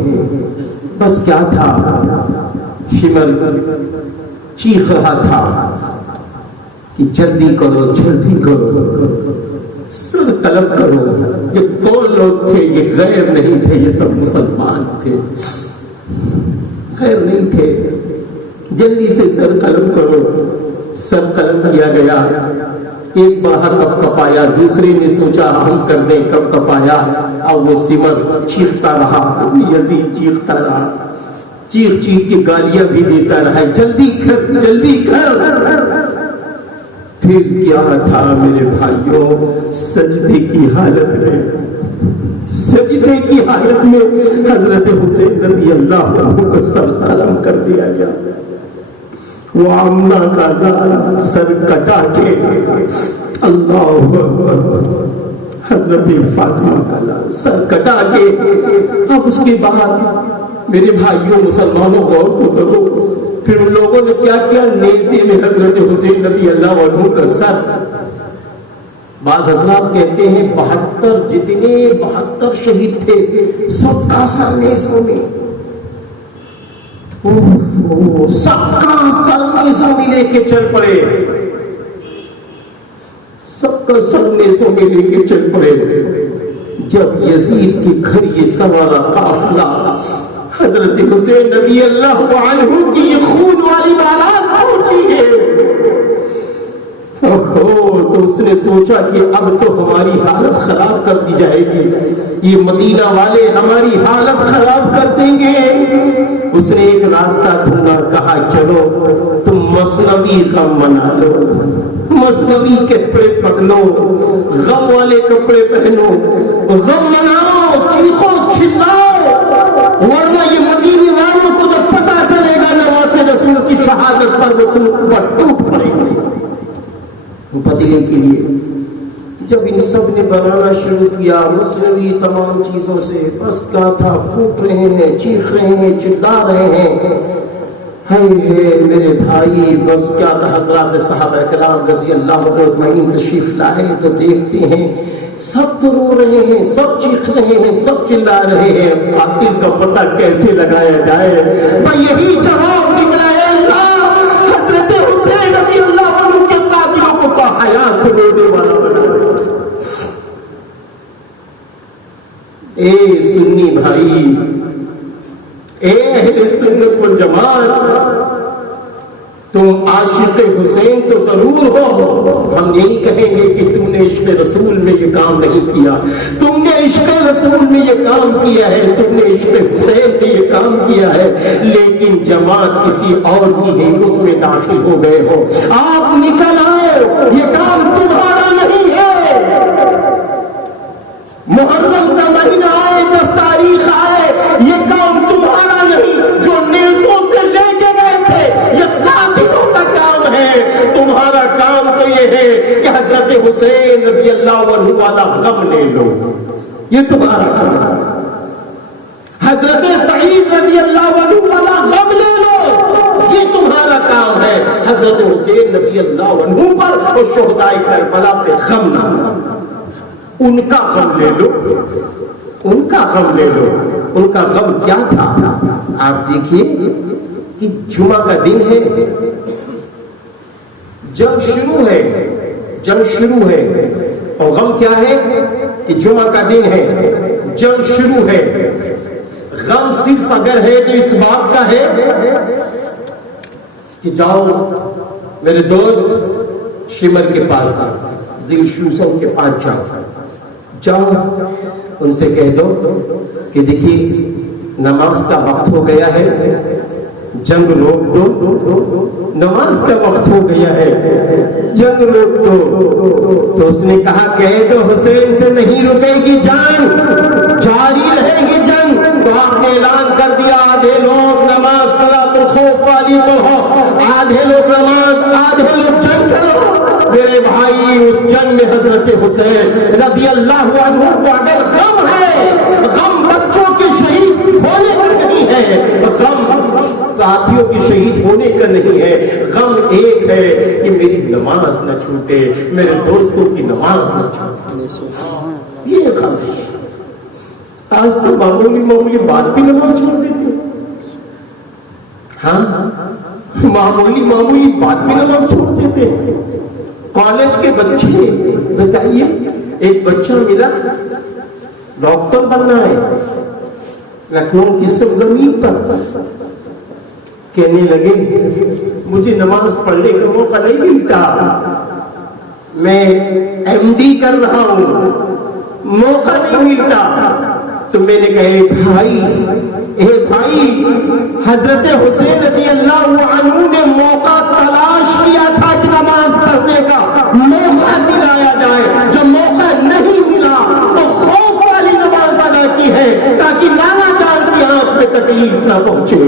بس کیا تھا, شمر چیخ رہا تھا کہ جلدی کرو جلدی کرو, سر قلم کرو. یہ کون لوگ تھے, یہ غیر نہیں تھے, یہ سب مسلمان تھے, غیر نہیں تھے. جلدی سے سر قلم کرو. سر قلم کیا گیا. ایک باہر کب کپایا, دوسرے نے سوچا ہم کر دیں, کب کپایا. اب وہ سمر چیختا رہا, یزید چیختا رہا, چیخ چیخ کے گالیاں بھی دیتا رہا, جلدی کر جلدی کر. پھر کیا تھا میرے بھائیوں, سجدے کی حالت میں, سجدے کی حالت میں حضرت حسین رضی اللہ عنہ کو سر قلم کر دیا گیا. وہ آمنہ کا لال سر کٹا کے, اللہ اکبر, حضرت فاطمہ کا لال سر کٹا کے. اب اس کے بعد میرے بھائیوں مسلمانوں غور تو کرو, پھر ان لوگوں نے کیا کیا, نیزے میں حضرت حسین رضی اللہ عنہ کا سر. بعض حضرات کہتے ہیں 72 جتنے 72 شہید تھے, سب کا سر نیزوں میں, سب کا سر نیزوں میں لے کے چل پڑے, سب کا سر نیزوں میں لے کے چل پڑے. جب یزید کی گھڑی سوارا قافلہ حضرت حسین رضی اللہ عنہ کی یہ خون والی بارات پہنچی ہے, تو اس نے سوچا کہ اب تو ہماری حالت خراب کر دی جائے گی, یہ مدینہ والے ہماری حالت خراب کر دیں گے. اس نے ایک راستہ ڈھونڈا, کہا چلو تم مثنوی غم منا لو, مثنوی کپڑے بدلو, غم والے کپڑے پہنو, غم مناؤ, چیخو چلاؤ, ورنہ یہ مدینے والوں کو جب پتا چلے گا نواز رسول کی شہادت پر وہ تم پر ٹوٹ پڑے گے. بدلے کے لیے جب ان سب نے بنانا شروع کیا مثنوی تمام چیزوں سے, بس کیا تھا, پھوٹ رہے ہیں, چیخ رہے ہیں, چلا رہے ہیں. ہے میرے بھائی, بس کیا تھا, حضرات صحابہ کرام رضی اللہ عنہ تشریف لائے تو دیکھتے ہیں سب تو رو رہے ہیں, سب چیخ رہے ہیں, سب چلا رہے ہیں. قاتل کا پتہ کیسے لگایا جائے, بھائی یہی جواب نکلا ہے, اللہ حضرت حسین رضی اللہ عنہ کے قاتلوں کو تو حیات رونے والا بنا دے. اے سنی بھائی, اے اہل سنت والجماعت, تم عاشق حسین تو ضرور ہو. ہم یہی کہیں گے کہ تم نے عشق رسول میں یہ کام نہیں کیا, تم نے عشق رسول میں یہ کام کیا ہے, تم نے عشق حسین میں یہ کام کیا ہے, لیکن جماعت کسی اور کی ہے, اس میں داخل ہو گئے ہو. آپ نکل آئے, یہ کام تمہارا نہیں ہے. محرم کا مہینہ آئے, 10 تاریخ آئے, یہ کام تمہارا نہیں. جو نیزوں سے لے کے گئے تھے یہ قاتلوں کا کام ہے. تمہارا کام تو یہ ہے کہ حضرت حسین رضی اللہ عنہ والا غم لے لو, یہ تمہارا کام ہے. حضرت سعید رضی اللہ عنہ والا غم لے لو, یہ تمہارا کام ہے. حضرت حسین رضی اللہ عنہ پر اور شہدائے کربلا پہ غم نہ کرو, ان کا غم لے لو, ان کا غم لے لو. ان کا غم کیا تھا, آپ دیکھیے کہ جمعہ کا دن ہے, جنگ شروع ہے, جنگ شروع ہے, اور غم غم کیا ہے کہ جمعہ کا دن ہے، جنگ شروع ہے. غم صرف اگر ہے تو اس بات کا ہے کہ جاؤ میرے دوست شمر کے پاس ذی شوسن کے پاس جاؤ ان سے کہہ دو کہ دیکھیے نماز کا وقت ہو گیا ہے، جنگ روک دو، نماز کا وقت ہو گیا ہے، جنگ روک دو. تو اس نے کہا کہہ دو حسین سے نہیں رکے گی جنگ، جاری رہے گی جنگ. تو آپ نے اعلان کر دیا آدھے لوگ نماز صلاۃ الخوف والی پڑھو، آدھے لوگ نماز، آدھے لوگ جنگ کرو. میرے بھائی اس جنگ میں حضرت حسین رضی اللہ عنہ کو اگر غم ہے، غم بچوں کے شہید ہونے کا نہیں ہے، غم ساتھیوں کے شہید ہونے کا نہیں ہے، غم ایک ہے کہ میری نماز نہ چھوٹے، میرے دوستوں کی نماز نہ چھوٹے. یہ غم ہے. آج تو معمولی بات بھی نماز چھوڑ دیتے. ہاں معمولی بات بھی نماز چھوڑ دیتے. کالج کے بچے بتائیے، ایک بچہ ملا ڈاکٹر بننا ہے لکھنؤ کی سرزمین پر، کہنے لگے مجھے نماز پڑھنے کا موقع نہیں ملتا، میں ایم ڈی کر رہا ہوں، موقع نہیں ملتا. تو میں نے کہا اے بھائی حضرت حسین رضی اللہ عنہ نے موقع تلاش کیا تھا کہ نماز پڑھنے کا موقع دلایا جائے. جب موقع نہیں ملا تو خوف والی نماز ادا کی ہے تاکہ نانا جان کی آنکھ میں تکلیف نہ پہنچے.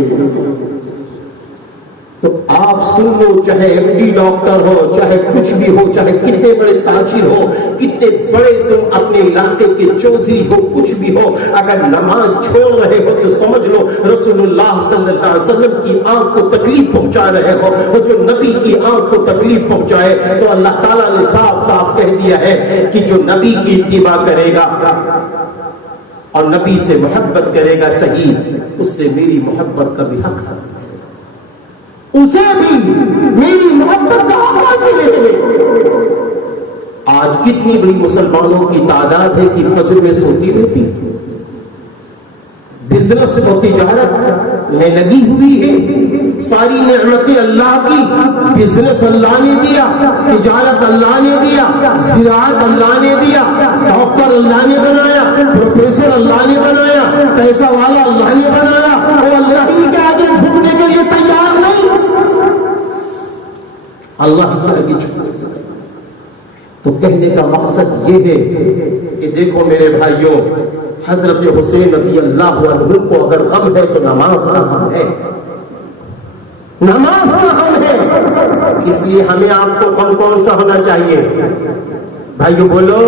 تو آپ سن لو، چاہے ایم ڈی ڈاکٹر ہو، چاہے کچھ بھی ہو، چاہے کتنے بڑے تاجر ہو، کتنے بڑے تم اپنے علاقے کے چودھری ہو، کچھ بھی ہو، اگر نماز چھوڑ رہے ہو تو سمجھ لو رسول اللہ صلی اللہ علیہ وسلم کی آنکھ کو تکلیف پہنچا رہے ہو. اور جو نبی کی آنکھ کو تکلیف پہنچائے تو اللہ تعالیٰ نے صاف صاف کہہ دیا ہے کہ جو نبی کی اتباع کرے گا اور نبی سے محبت کرے گا صحیح، اس سے میری محبت کا بھی حق حاصل، اسے بھی میری محبت کا حق حاصل ہے. آج کتنی بڑی مسلمانوں کی تعداد ہے کہ فجر میں سوتی رہتی، بزنس و تجارت میں لگی ہوئی ہے. ساری نعمتیں اللہ کی، بزنس اللہ نے دیا، تجارت اللہ نے دیا، زراعت اللہ نے دیا، ڈاکٹر اللہ نے بنایا، پروفیسر اللہ نے بنایا، پیسہ والا اللہ نے بنایا، اور اللہ ہی کے آگے جھکنے کے لیے تیار نہیں. اللہ کے آگے جھکنے کے لیے تو کہنے کا مقصد یہ ہے کہ دیکھو میرے بھائیوں، حضرت حسین رضی اللہ عنہ کو اگر غم ہے تو نماز کا غم ہے، نماز کا غم ہے. اس لیے ہمیں آپ کو غم کون سا ہونا چاہیے بھائیو؟ بولو،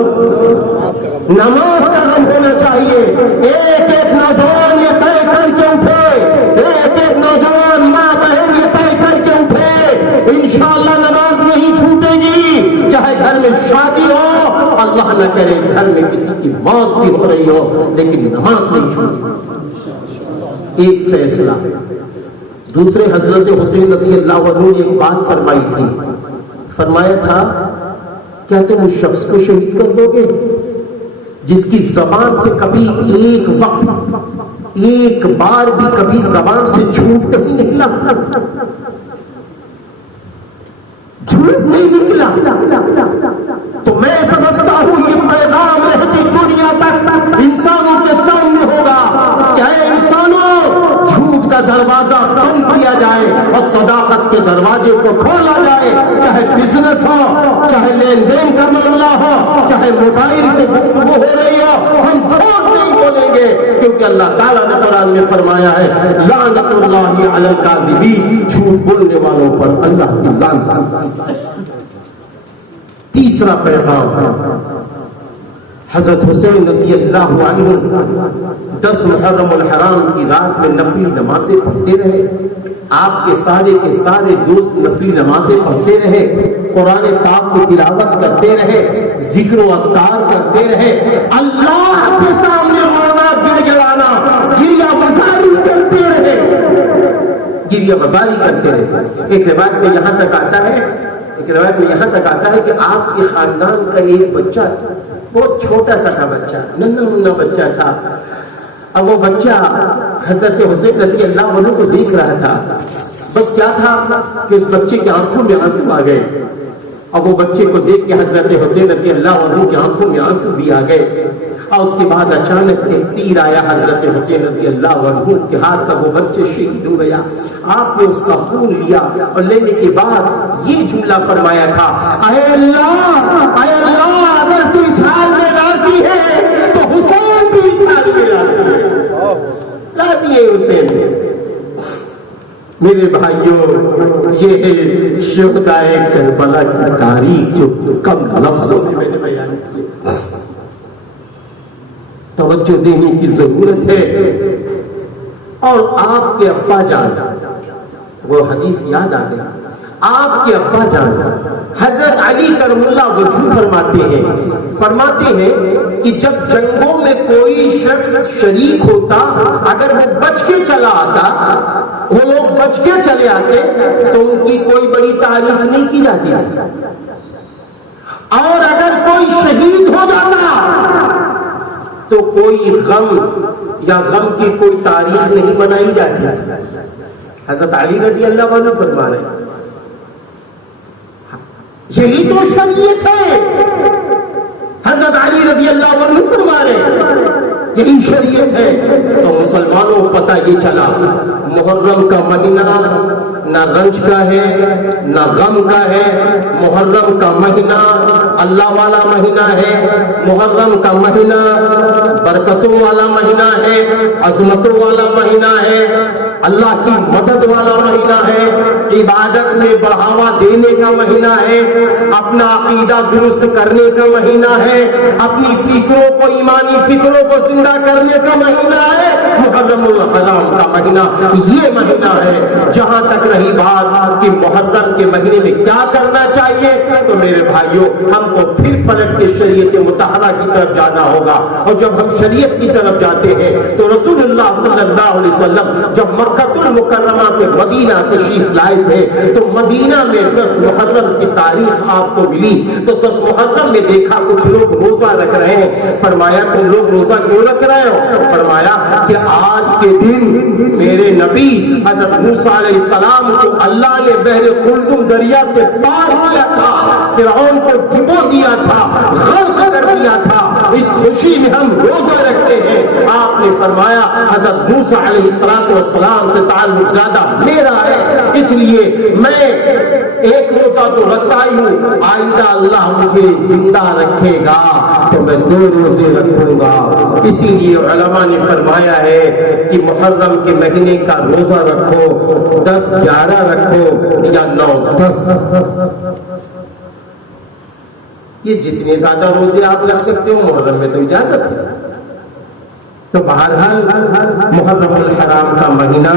نماز کا غم ہونا چاہیے. ایک ایک نوجوان یہ طے کر کے اٹھے، ایک ایک نوجوان ماں بہن یہ طے کر کے اٹھے، انشاءاللہ نماز نہیں چھوٹے گی. چاہے گھر میں شادی ہو، اللہ نہ کرے گھر میں کسی کی موت بھی ہو رہی ہو، لیکن نماز نہیں چھوٹی. ایک فیصلہ. دوسرے حضرت حسین رضی اللہ عنہ نے ایک بات فرمائی تھی، فرمایا تھا کیا تم اس شخص کو شہید کر دو گے جس کی زبان سے کبھی ایک وقت ایک بار بھی کبھی زبان سے جھوٹ نہیں نکلا، جھوٹ نہیں نکلا؟ تو میں سمجھتا ہوں یہ پیغام رہتی دنیا تک انسانوں کے سامنے ہوگا کہ اے انسانوں، جھوٹ کا دروازہ بند کیا جائے اور صداقت کے دروازے کو کھولا جائے. چاہے بزنس ہو، چاہے لین دین کا معاملہ ہو، چاہے موبائل سے گفتگو ہو رہی ہو، ہم جھوٹ نہیں بولیں گے، کیونکہ اللہ تعالیٰ نے قرآن میں فرمایا ہے لعنت اللہ علی الکاذبین، جھوٹ بولنے والوں پر اللہ کی لعنت. تیسرا پیغام، حضرت حسین رضی اللہ عنہ 10 محرم الحرام کی رات میں نفلی نمازیں پڑھتے رہے. آپ کے سارے دوست نفلی نمازیں پڑھتے رہے، قرآن پاک کی تلاوت کرتے رہے، ذکر و اذکار کرتے رہے، اللہ کے سامنے رونا گڑ گڑانا گریہ بازاری کرتے رہے، گریہ بازاری کرتے رہے. ایک روایت میں یہاں تک آتا ہے کہ آپ کے خاندان کا ایک بچہ بہت چھوٹا سا تھا بچہ، ننھا منھا بچہ تھا. اب وہ بچہ حضرت حسین رضی اللہ عنہ کو دیکھ رہا تھا. بس کیا تھا کہ اس بچے کی آنکھوں میں آنسو آ گئے. اب وہ بچے کو دیکھ کے حضرت حسین رضی اللہ عنہ کی آنکھوں میں آنسو بھی آ گئے. اور اس کے بعد اچانک ایک تیر آیا حضرت حسین رضی اللہ عنہ کے ہاتھ کا. وہ بچے شہید ہو گیا. آپ نے اس کا خون لیا اور لینے کے بعد یہ جملہ فرمایا تھا، اے اللہ اگر تو اس حال میں راضی ہے تو حسین بھی اس حال میں راضی ہے. راضی ہے حسین. میرے بھائیوں، یہ ہے شہدائے کربلا کی تاریخ جو کم لفظوں میں نے بیان کی. توجہ دینے کی ضرورت ہے. اور آپ کے ابا جان، وہ حدیث یاد آ گئی، آپ کے ابا جان حضرت علی کرم اللہ وجہہ فرماتے ہیں کہ جب جنگوں میں کوئی شخص شریک ہوتا، اگر وہ بچ کے چلا آتا، وہ لوگ بچ کے چلے آتے تو ان کی کوئی بڑی تعریف نہیں کی جاتی تھی. اور اگر کوئی شہید ہو جاتا تو کوئی غم یا غم کی کوئی تاریخ نہیں منائی جاتی تھی. حضرت علی رضی اللہ عنہ فرما رہے ہیں یہی تو شریعت ہے. حضرت علی رضی اللہ عنہ فرما رہے ہیں یہی شریعت ہے. تو مسلمانوں پتہ یہ چلا محرم کا مہینہ نہ رنج کا ہے نہ غم کا ہے. محرم کا مہینہ اللہ والا مہینہ ہے. محرم کا مہینہ برکتوں والا مہینہ ہے، عظمتوں والا مہینہ ہے، اللہ کی مدد والا مہینہ ہے، عبادت میں بڑھاوا دینے کا مہینہ ہے، اپنا عقیدہ درست کرنے کا مہینہ ہے، اپنی فکروں کو، ایمانی فکروں کو زندہ کرنے کا مہینہ ہے. محرم الحرام کا مہینہ یہ مہینہ ہے. جہاں تک رہی بات کہ محرم کے مہینے میں کیا کرنا چاہیے، تو میرے بھائیوں ہم کو پھر پلٹ کے شریعت مطہرہ کی طرف جانا ہوگا. اور جب ہم شریعت کی طرف جاتے ہیں تو رسول اللہ صلی اللہ علیہ وسلم جب مکہ المکرمہ سے مدینہ تشریف لائے تھے تو مدینہ میں 10 محرم کی تاریخ آپ کو ملی. تو 10 محرم میں دیکھا کچھ لوگ روزہ رکھ رہے ہیں. فرمایا تم لوگ روزہ کیوں رکھ رہے ہو؟ فرمایا کہ آج کے دن میرے نبی حضرت موسیٰ علیہ السلام کو اللہ نے بحر قلزم دریا سے پار کیا تھا، فرعون کو ڈبو دیا تھا، غرق کر دیا تھا. اس خوشی میں ہم روزہ رکھتے ہیں. آپ نے فرمایا حضرت موسیٰ علیہ السلام سے تعلق زیادہ میرا ہے، اس لیے میں ایک روزہ تو رکھتا ہی ہوں. آئندہ اللہ مجھے زندہ رکھے گا تو میں 2 روزے رکھوں گا. اسی لیے علماء نے فرمایا ہے کہ محرم کے مہینے کا روزہ رکھو، 10 11 رکھو یا 9 10. یہ جتنے زیادہ روزے آپ رکھ سکتے ہو، محرم میں تو اجازت ہے. تو بہرحال محرم الحرام کا مہینہ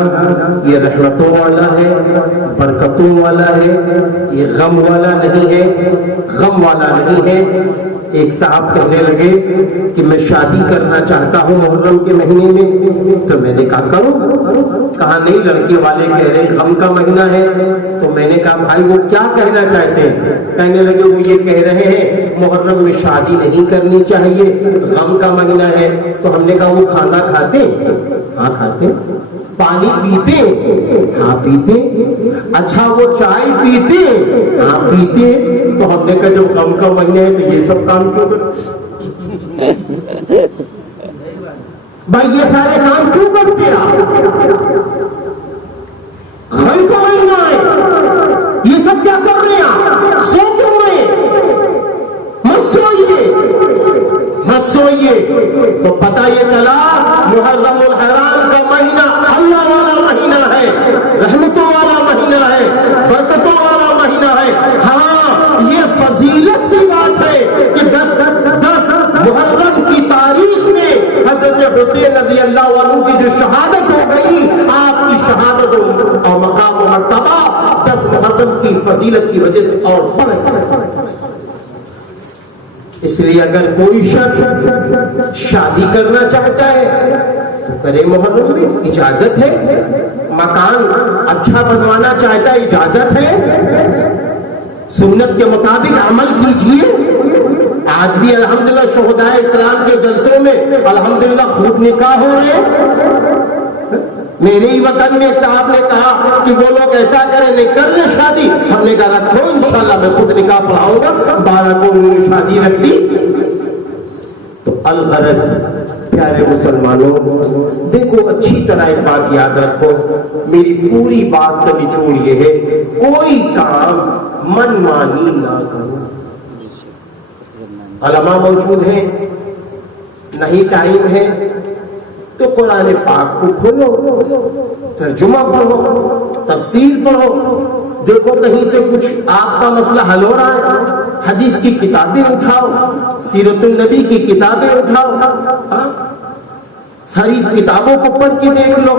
یہ رحمتوں والا ہے، برکتوں والا ہے، یہ غم والا نہیں ہے، غم والا نہیں ہے. ایک صاحب کہنے لگے کہ میں شادی کرنا چاہتا ہوں محرم کے مہینے میں. تو میں نے کہا کرو. کہا نہیں، لڑکے والے کہہ رہے غم کا مہینہ ہے. تو میں نے کہا بھائی وہ کیا کہنا چاہتے ہیں؟ کہنے لگے وہ یہ کہہ رہے ہیں محرم میں شادی نہیں کرنی چاہیے، غم کا مہینہ ہے. تو ہم نے کہا وہ کھانا کھاتے؟ ہاں کھاتے. پانی پیتے؟ ہاں پیتے. اچھا وہ چائے پیتے؟ ہاں پیتے. تو ہم نے کہا جب غم کا مہینہ ہے تو یہ سب کام کیوں کرتے بھائی؟ یہ سارے کام کیوں کرتے آپ؟ غم کا مہینہ ہے، یہ سب کیا کر رہے ہیں آپ؟ سو کیوں رہے؟ مت سوئیے، مت سوئیے. تو پتہ یہ چلا محرم الحرام کا مہینہ اللہ والا مہینہ ہے، رحمتوں والا مہینہ ہے، برکتوں والا مہینہ ہے. ہاں یہ فضیلت کی بات ہے کہ 10 محرم کی تاریخ میں حضرت حسین رضی اللہ عنہ کی جو شہادت ہو گئی، آپ کی شہادت اور مقام و مرتبہ 10 محرم کی فضیلت کی وجہ سے اور بڑھ. اس لیے اگر کوئی شخص شادی کرنا چاہتا ہے تو کرے محرم میں، اجازت ہے. مکان اچھا بنوانا چاہتا ہے، اجازت ہے. سنت کے مطابق عمل کیجئے، آج بھی الحمدللہ شہدائے اسلام کے جلسوں میں الحمدللہ خوب نکاح ہو رہے ہیں۔ میرے ہی وطن میں صاحب نے کہا کہ وہ لوگ ایسا کریں نہیں کر لیں شادی، ہم نے کہا رکھو انشاءاللہ میں خود نکاح پڑھاؤں گا، 12 کو انہوں نے شادی رکھ دی۔ تو الغرض پیارے مسلمانوں، دیکھو اچھی طرح ایک بات یاد رکھو، میری پوری بات کا نچوڑ یہ ہے، کوئی کام من مانی نہ کرو۔ علماء موجود ہیں، نہیں ٹائم ہے تو قرآن پاک کو کھولو، ترجمہ پڑھو، تفسیر پڑھو، دیکھو کہیں سے کچھ آپ کا مسئلہ حل ہو رہا ہے، حدیث کی کتابیں اٹھاؤ، سیرت النبی کی کتابیں اٹھاؤ، ساری کتابوں کو پڑھ کے دیکھ لو،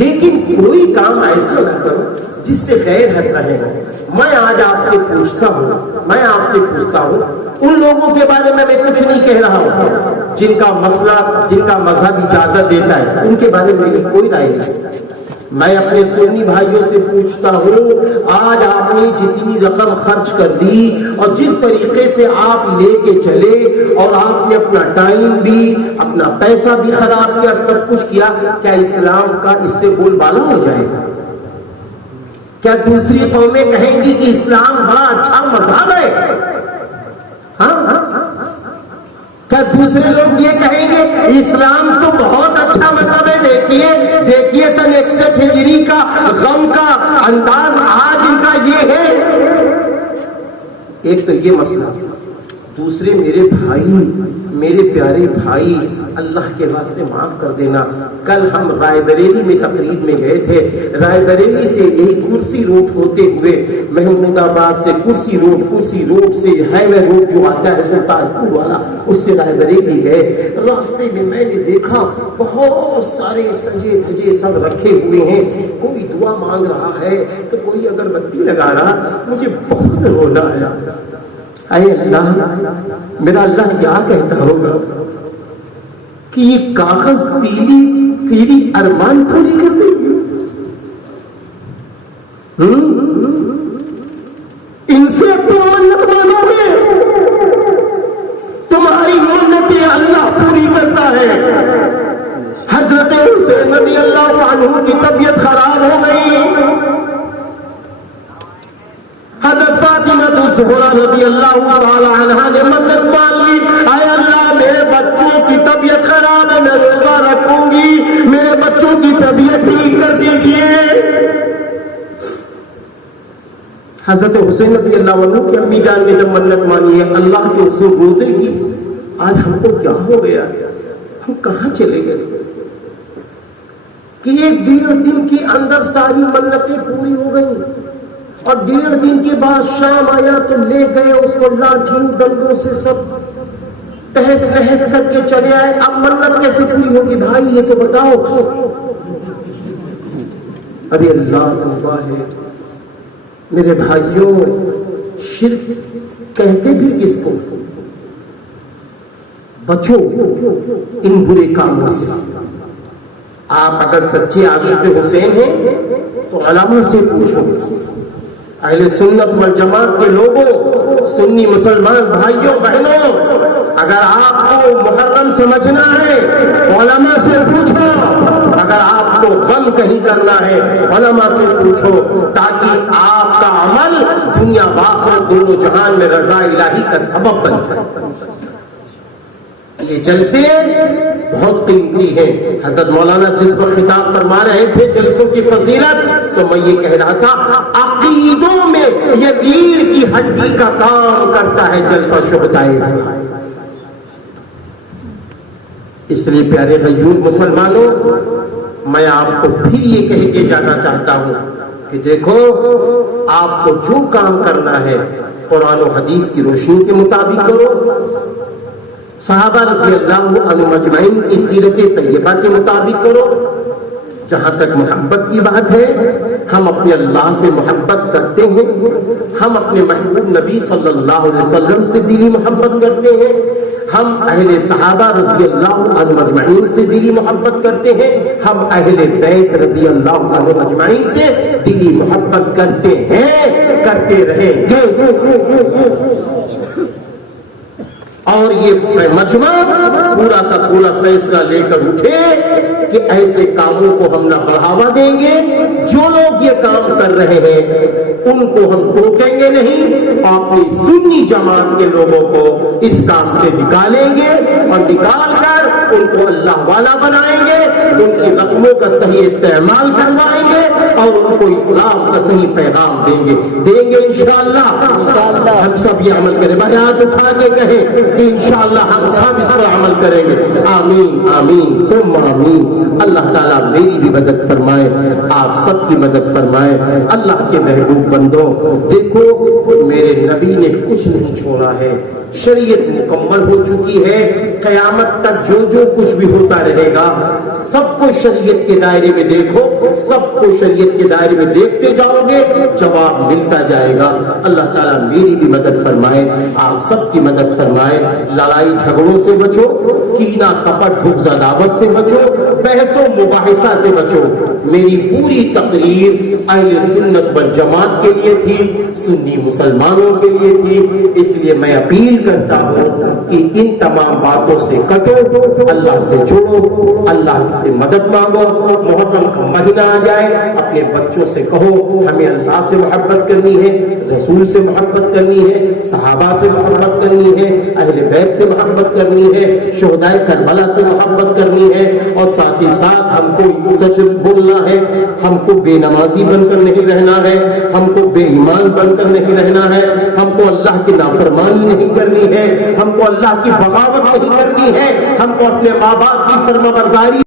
لیکن کوئی کام ایسا نہ کرو جس سے غیر ہنس رہے ہو۔ میں آج آپ سے پوچھتا ہوں ان لوگوں کے بارے میں کچھ نہیں کہہ رہا ہوں جن کا مسئلہ، جن کا مذہب اجازت دیتا ہے، ان کے بارے میں میری کوئی رائے نہیں۔ میں اپنے سنی بھائیوں سے پوچھتا ہوں، آج آپ نے جتنی رقم خرچ کر دی اور جس طریقے سے آپ لے کے چلے اور آپ نے اپنا ٹائم بھی، اپنا پیسہ بھی خراب کیا، سب کچھ کیا، کیا اسلام کا اس سے بول بالا ہو جائے گا؟ کیا دوسری قومیں کہیں گی کہ اسلام بڑا اچھا مذہب ہے؟ کیا دوسرے لوگ یہ کہیں گے اسلام تو بہت اچھا مذہب ہے، دیکھیے سن 61 ہجری کا غم کا انداز آج ان کا یہ ہے؟ ایک تو یہ مسئلہ، دوسرے میرے پیارے بھائی، اللہ کے واسطے معاف کر دینا، کل ہم رائے بریلی میں تقریب میں گئے تھے، رائے بریلی سے یہی کرسی روڈ ہوتے ہوئے محمود آباد سے کرسی روڈ سے ہائی وے روڈ جو آتا ہے سلطان پور والا، اس سے رائے بریلی گئے، راستے میں میں نے دیکھا بہت سارے سجے دھجے سب رکھے ہوئے ہیں، کوئی دعا مانگ رہا ہے تو کوئی اگربتی لگا رہا، مجھے بہت رونا آیا۔ اے اللہ، میرا اللہ کیا کہتا ہوگا کہ یہ کاغذ تیری ارمان پوری کر دے گی؟ ان سے تم منت مانو گے، تمہاری منتیں اللہ پوری کرتا ہے۔ حضرت حسین رضی اللہ عنہ کی طبیعت خراب ہو گئی، حضرت فاطمہ الزہرا رضی اللہ تعالی عنہا نے منت مان لی، اے اللہ میرے بچوں کی طبیعت خراب ہے، میں روزہ رکھوں گی، میرے بچوں کی طبیعت ٹھیک کر دیجیے۔ حضرت حسین رضی اللہ عنہ کی امی جان نے جب منت مانی ہے اللہ کے حضور روزے کی، آج ہم کو کیا ہو گیا، ہم کہاں چلے گئے کہ 1.5 دن کے اندر ساری منتیں پوری ہو گئی، اور 1.5 دن کے بعد شام آیا تو لے گئے اس کو لاٹھیوں ڈنڈوں سے سب تہس نہس کر کے چلے آئے۔ اب منت کیسے پوری ہوگی بھائی، یہ تو بتاؤ۔ ارے اللہ توبہ ہے میرے بھائیوں، شرک کہتے بھی کس کو؟ بچو ان برے کاموں سے۔ آپ اگر سچے عاشق حسین ہیں تو علماء سے پوچھو، اہل سنت والجماعت کے لوگوں، سنی مسلمان بھائیوں بہنوں، اگر آپ کو محرم سمجھنا ہے علماء سے پوچھو، اگر آپ کو غم کہیں کرنا ہے علماء سے پوچھو، تاکہ آپ کا عمل دنیا وآخرت دونوں جہان میں رضا الہی کا سبب بن جائے۔ یہ جلسے بہت قیمتی ہیں۔ حضرت مولانا جس کو خطاب فرما رہے تھے جلسوں کی فضیلت، تو میں یہ کہہ رہا تھا عقیدوں میں یہ ریڑھ کی ہڈی کا کام کرتا ہے جلسہ شہدائے اسلام۔ اس لیے پیارے غیور مسلمانوں، میں آپ کو پھر یہ کہہ کے جانا چاہتا ہوں کہ دیکھو، آپ کو جو کام کرنا ہے قرآن و حدیث کی روشنی کے مطابق کرو، صحابہ رضی اللہ عنہم اجمعین کی سیرت طیبہ کے مطابق کرو۔ جہاں تک محبت کی بات ہے، ہم اپنے اللہ سے محبت کرتے ہیں، ہم اپنے محبوب نبی صلی اللہ علیہ وسلم سے دلی محبت کرتے ہیں، ہم اہل صحابہ رضی اللہ عنہم اجمعین سے دلی محبت کرتے ہیں، ہم اہل بیت رضی اللہ عنہم اجمعین سے دلی محبت کرتے ہیں، کرتے رہیں گے۔ اور یہ مجمع پورا کا پورا فیصلہ لے کر اٹھے کہ ایسے کاموں کو ہم نہ بڑھاوا دیں گے، جو لوگ یہ کام کر رہے ہیں ان کو ہم ٹوکیں گے نہیں، اور اپنی سنی جماعت کے لوگوں کو اس کام سے نکالیں گے اور نکال کر ان کو اللہ والا بنائیں گے، ان کی رقموں کا صحیح استعمال کروائیں گے اور ان کو اسلام کا صحیح پیغام دیں گے انشاءاللہ۔ ہم سب یہ عمل کریں، بھائی ہاتھ اٹھا کے کہیں کہ انشاءاللہ ہم سب اس پر عمل کریں گے، آمین آمین ثم آمین۔ اللہ تعالیٰ میری بھی مدد فرمائے، آپ سب کی مدد فرمائے۔ اللہ کے محبوب بندوں، دیکھو میرے نبی نے کچھ نہیں چھوڑا ہے، شریعت مکمل ہو چکی ہے، قیامت تک جو کچھ بھی ہوتا رہے گا سب کو شریعت کے دائرے میں دیکھو، سب کو شریعت کے دائرے میں دیکھتے جاؤ گے، جواب ملتا جائے گا۔ اللہ تعالیٰ میری بھی مدد فرمائے، آپ سب کی مدد فرمائے۔ لڑائی جھگڑوں سے بچو، کینہ کپٹ بغض عداوت سے بچو، بحث و مباحثہ سے بچو۔ میری پوری تقریر اہل سنت والجماعت کے لیے تھی، سنی مسلمانوں کے لیے تھی، اس لیے میں اپیل کرتا ہوں کہ ان تمام باتوں سے کٹو، اللہ سے جڑو، اللہ سے مدد مانگو۔ محرم کا مہینہ آ جائے، اپنے بچوں سے کہو ہمیں اللہ سے محبت کرنی ہے، رسول سے محبت کرنی ہے، صحابہ سے محبت کرنی ہے، اہل بیت سے محبت کرنی ہے، شہدائے کربلا سے محبت کرنی ہے، اور ساتھ ہی ساتھ ہم کو سچ بولنا ہے، ہم کو بے نمازی بن کر نہیں رہنا ہے، ہم کو بے ایمان بن کر نہیں رہنا ہے، ہم کو اللہ کی نافرمانی نہیں کرنی ہے، ہم کو اللہ کی بغاوت نہیں کرنی ہے، ہم کو اپنے ماں باپ کی فرمانبرداری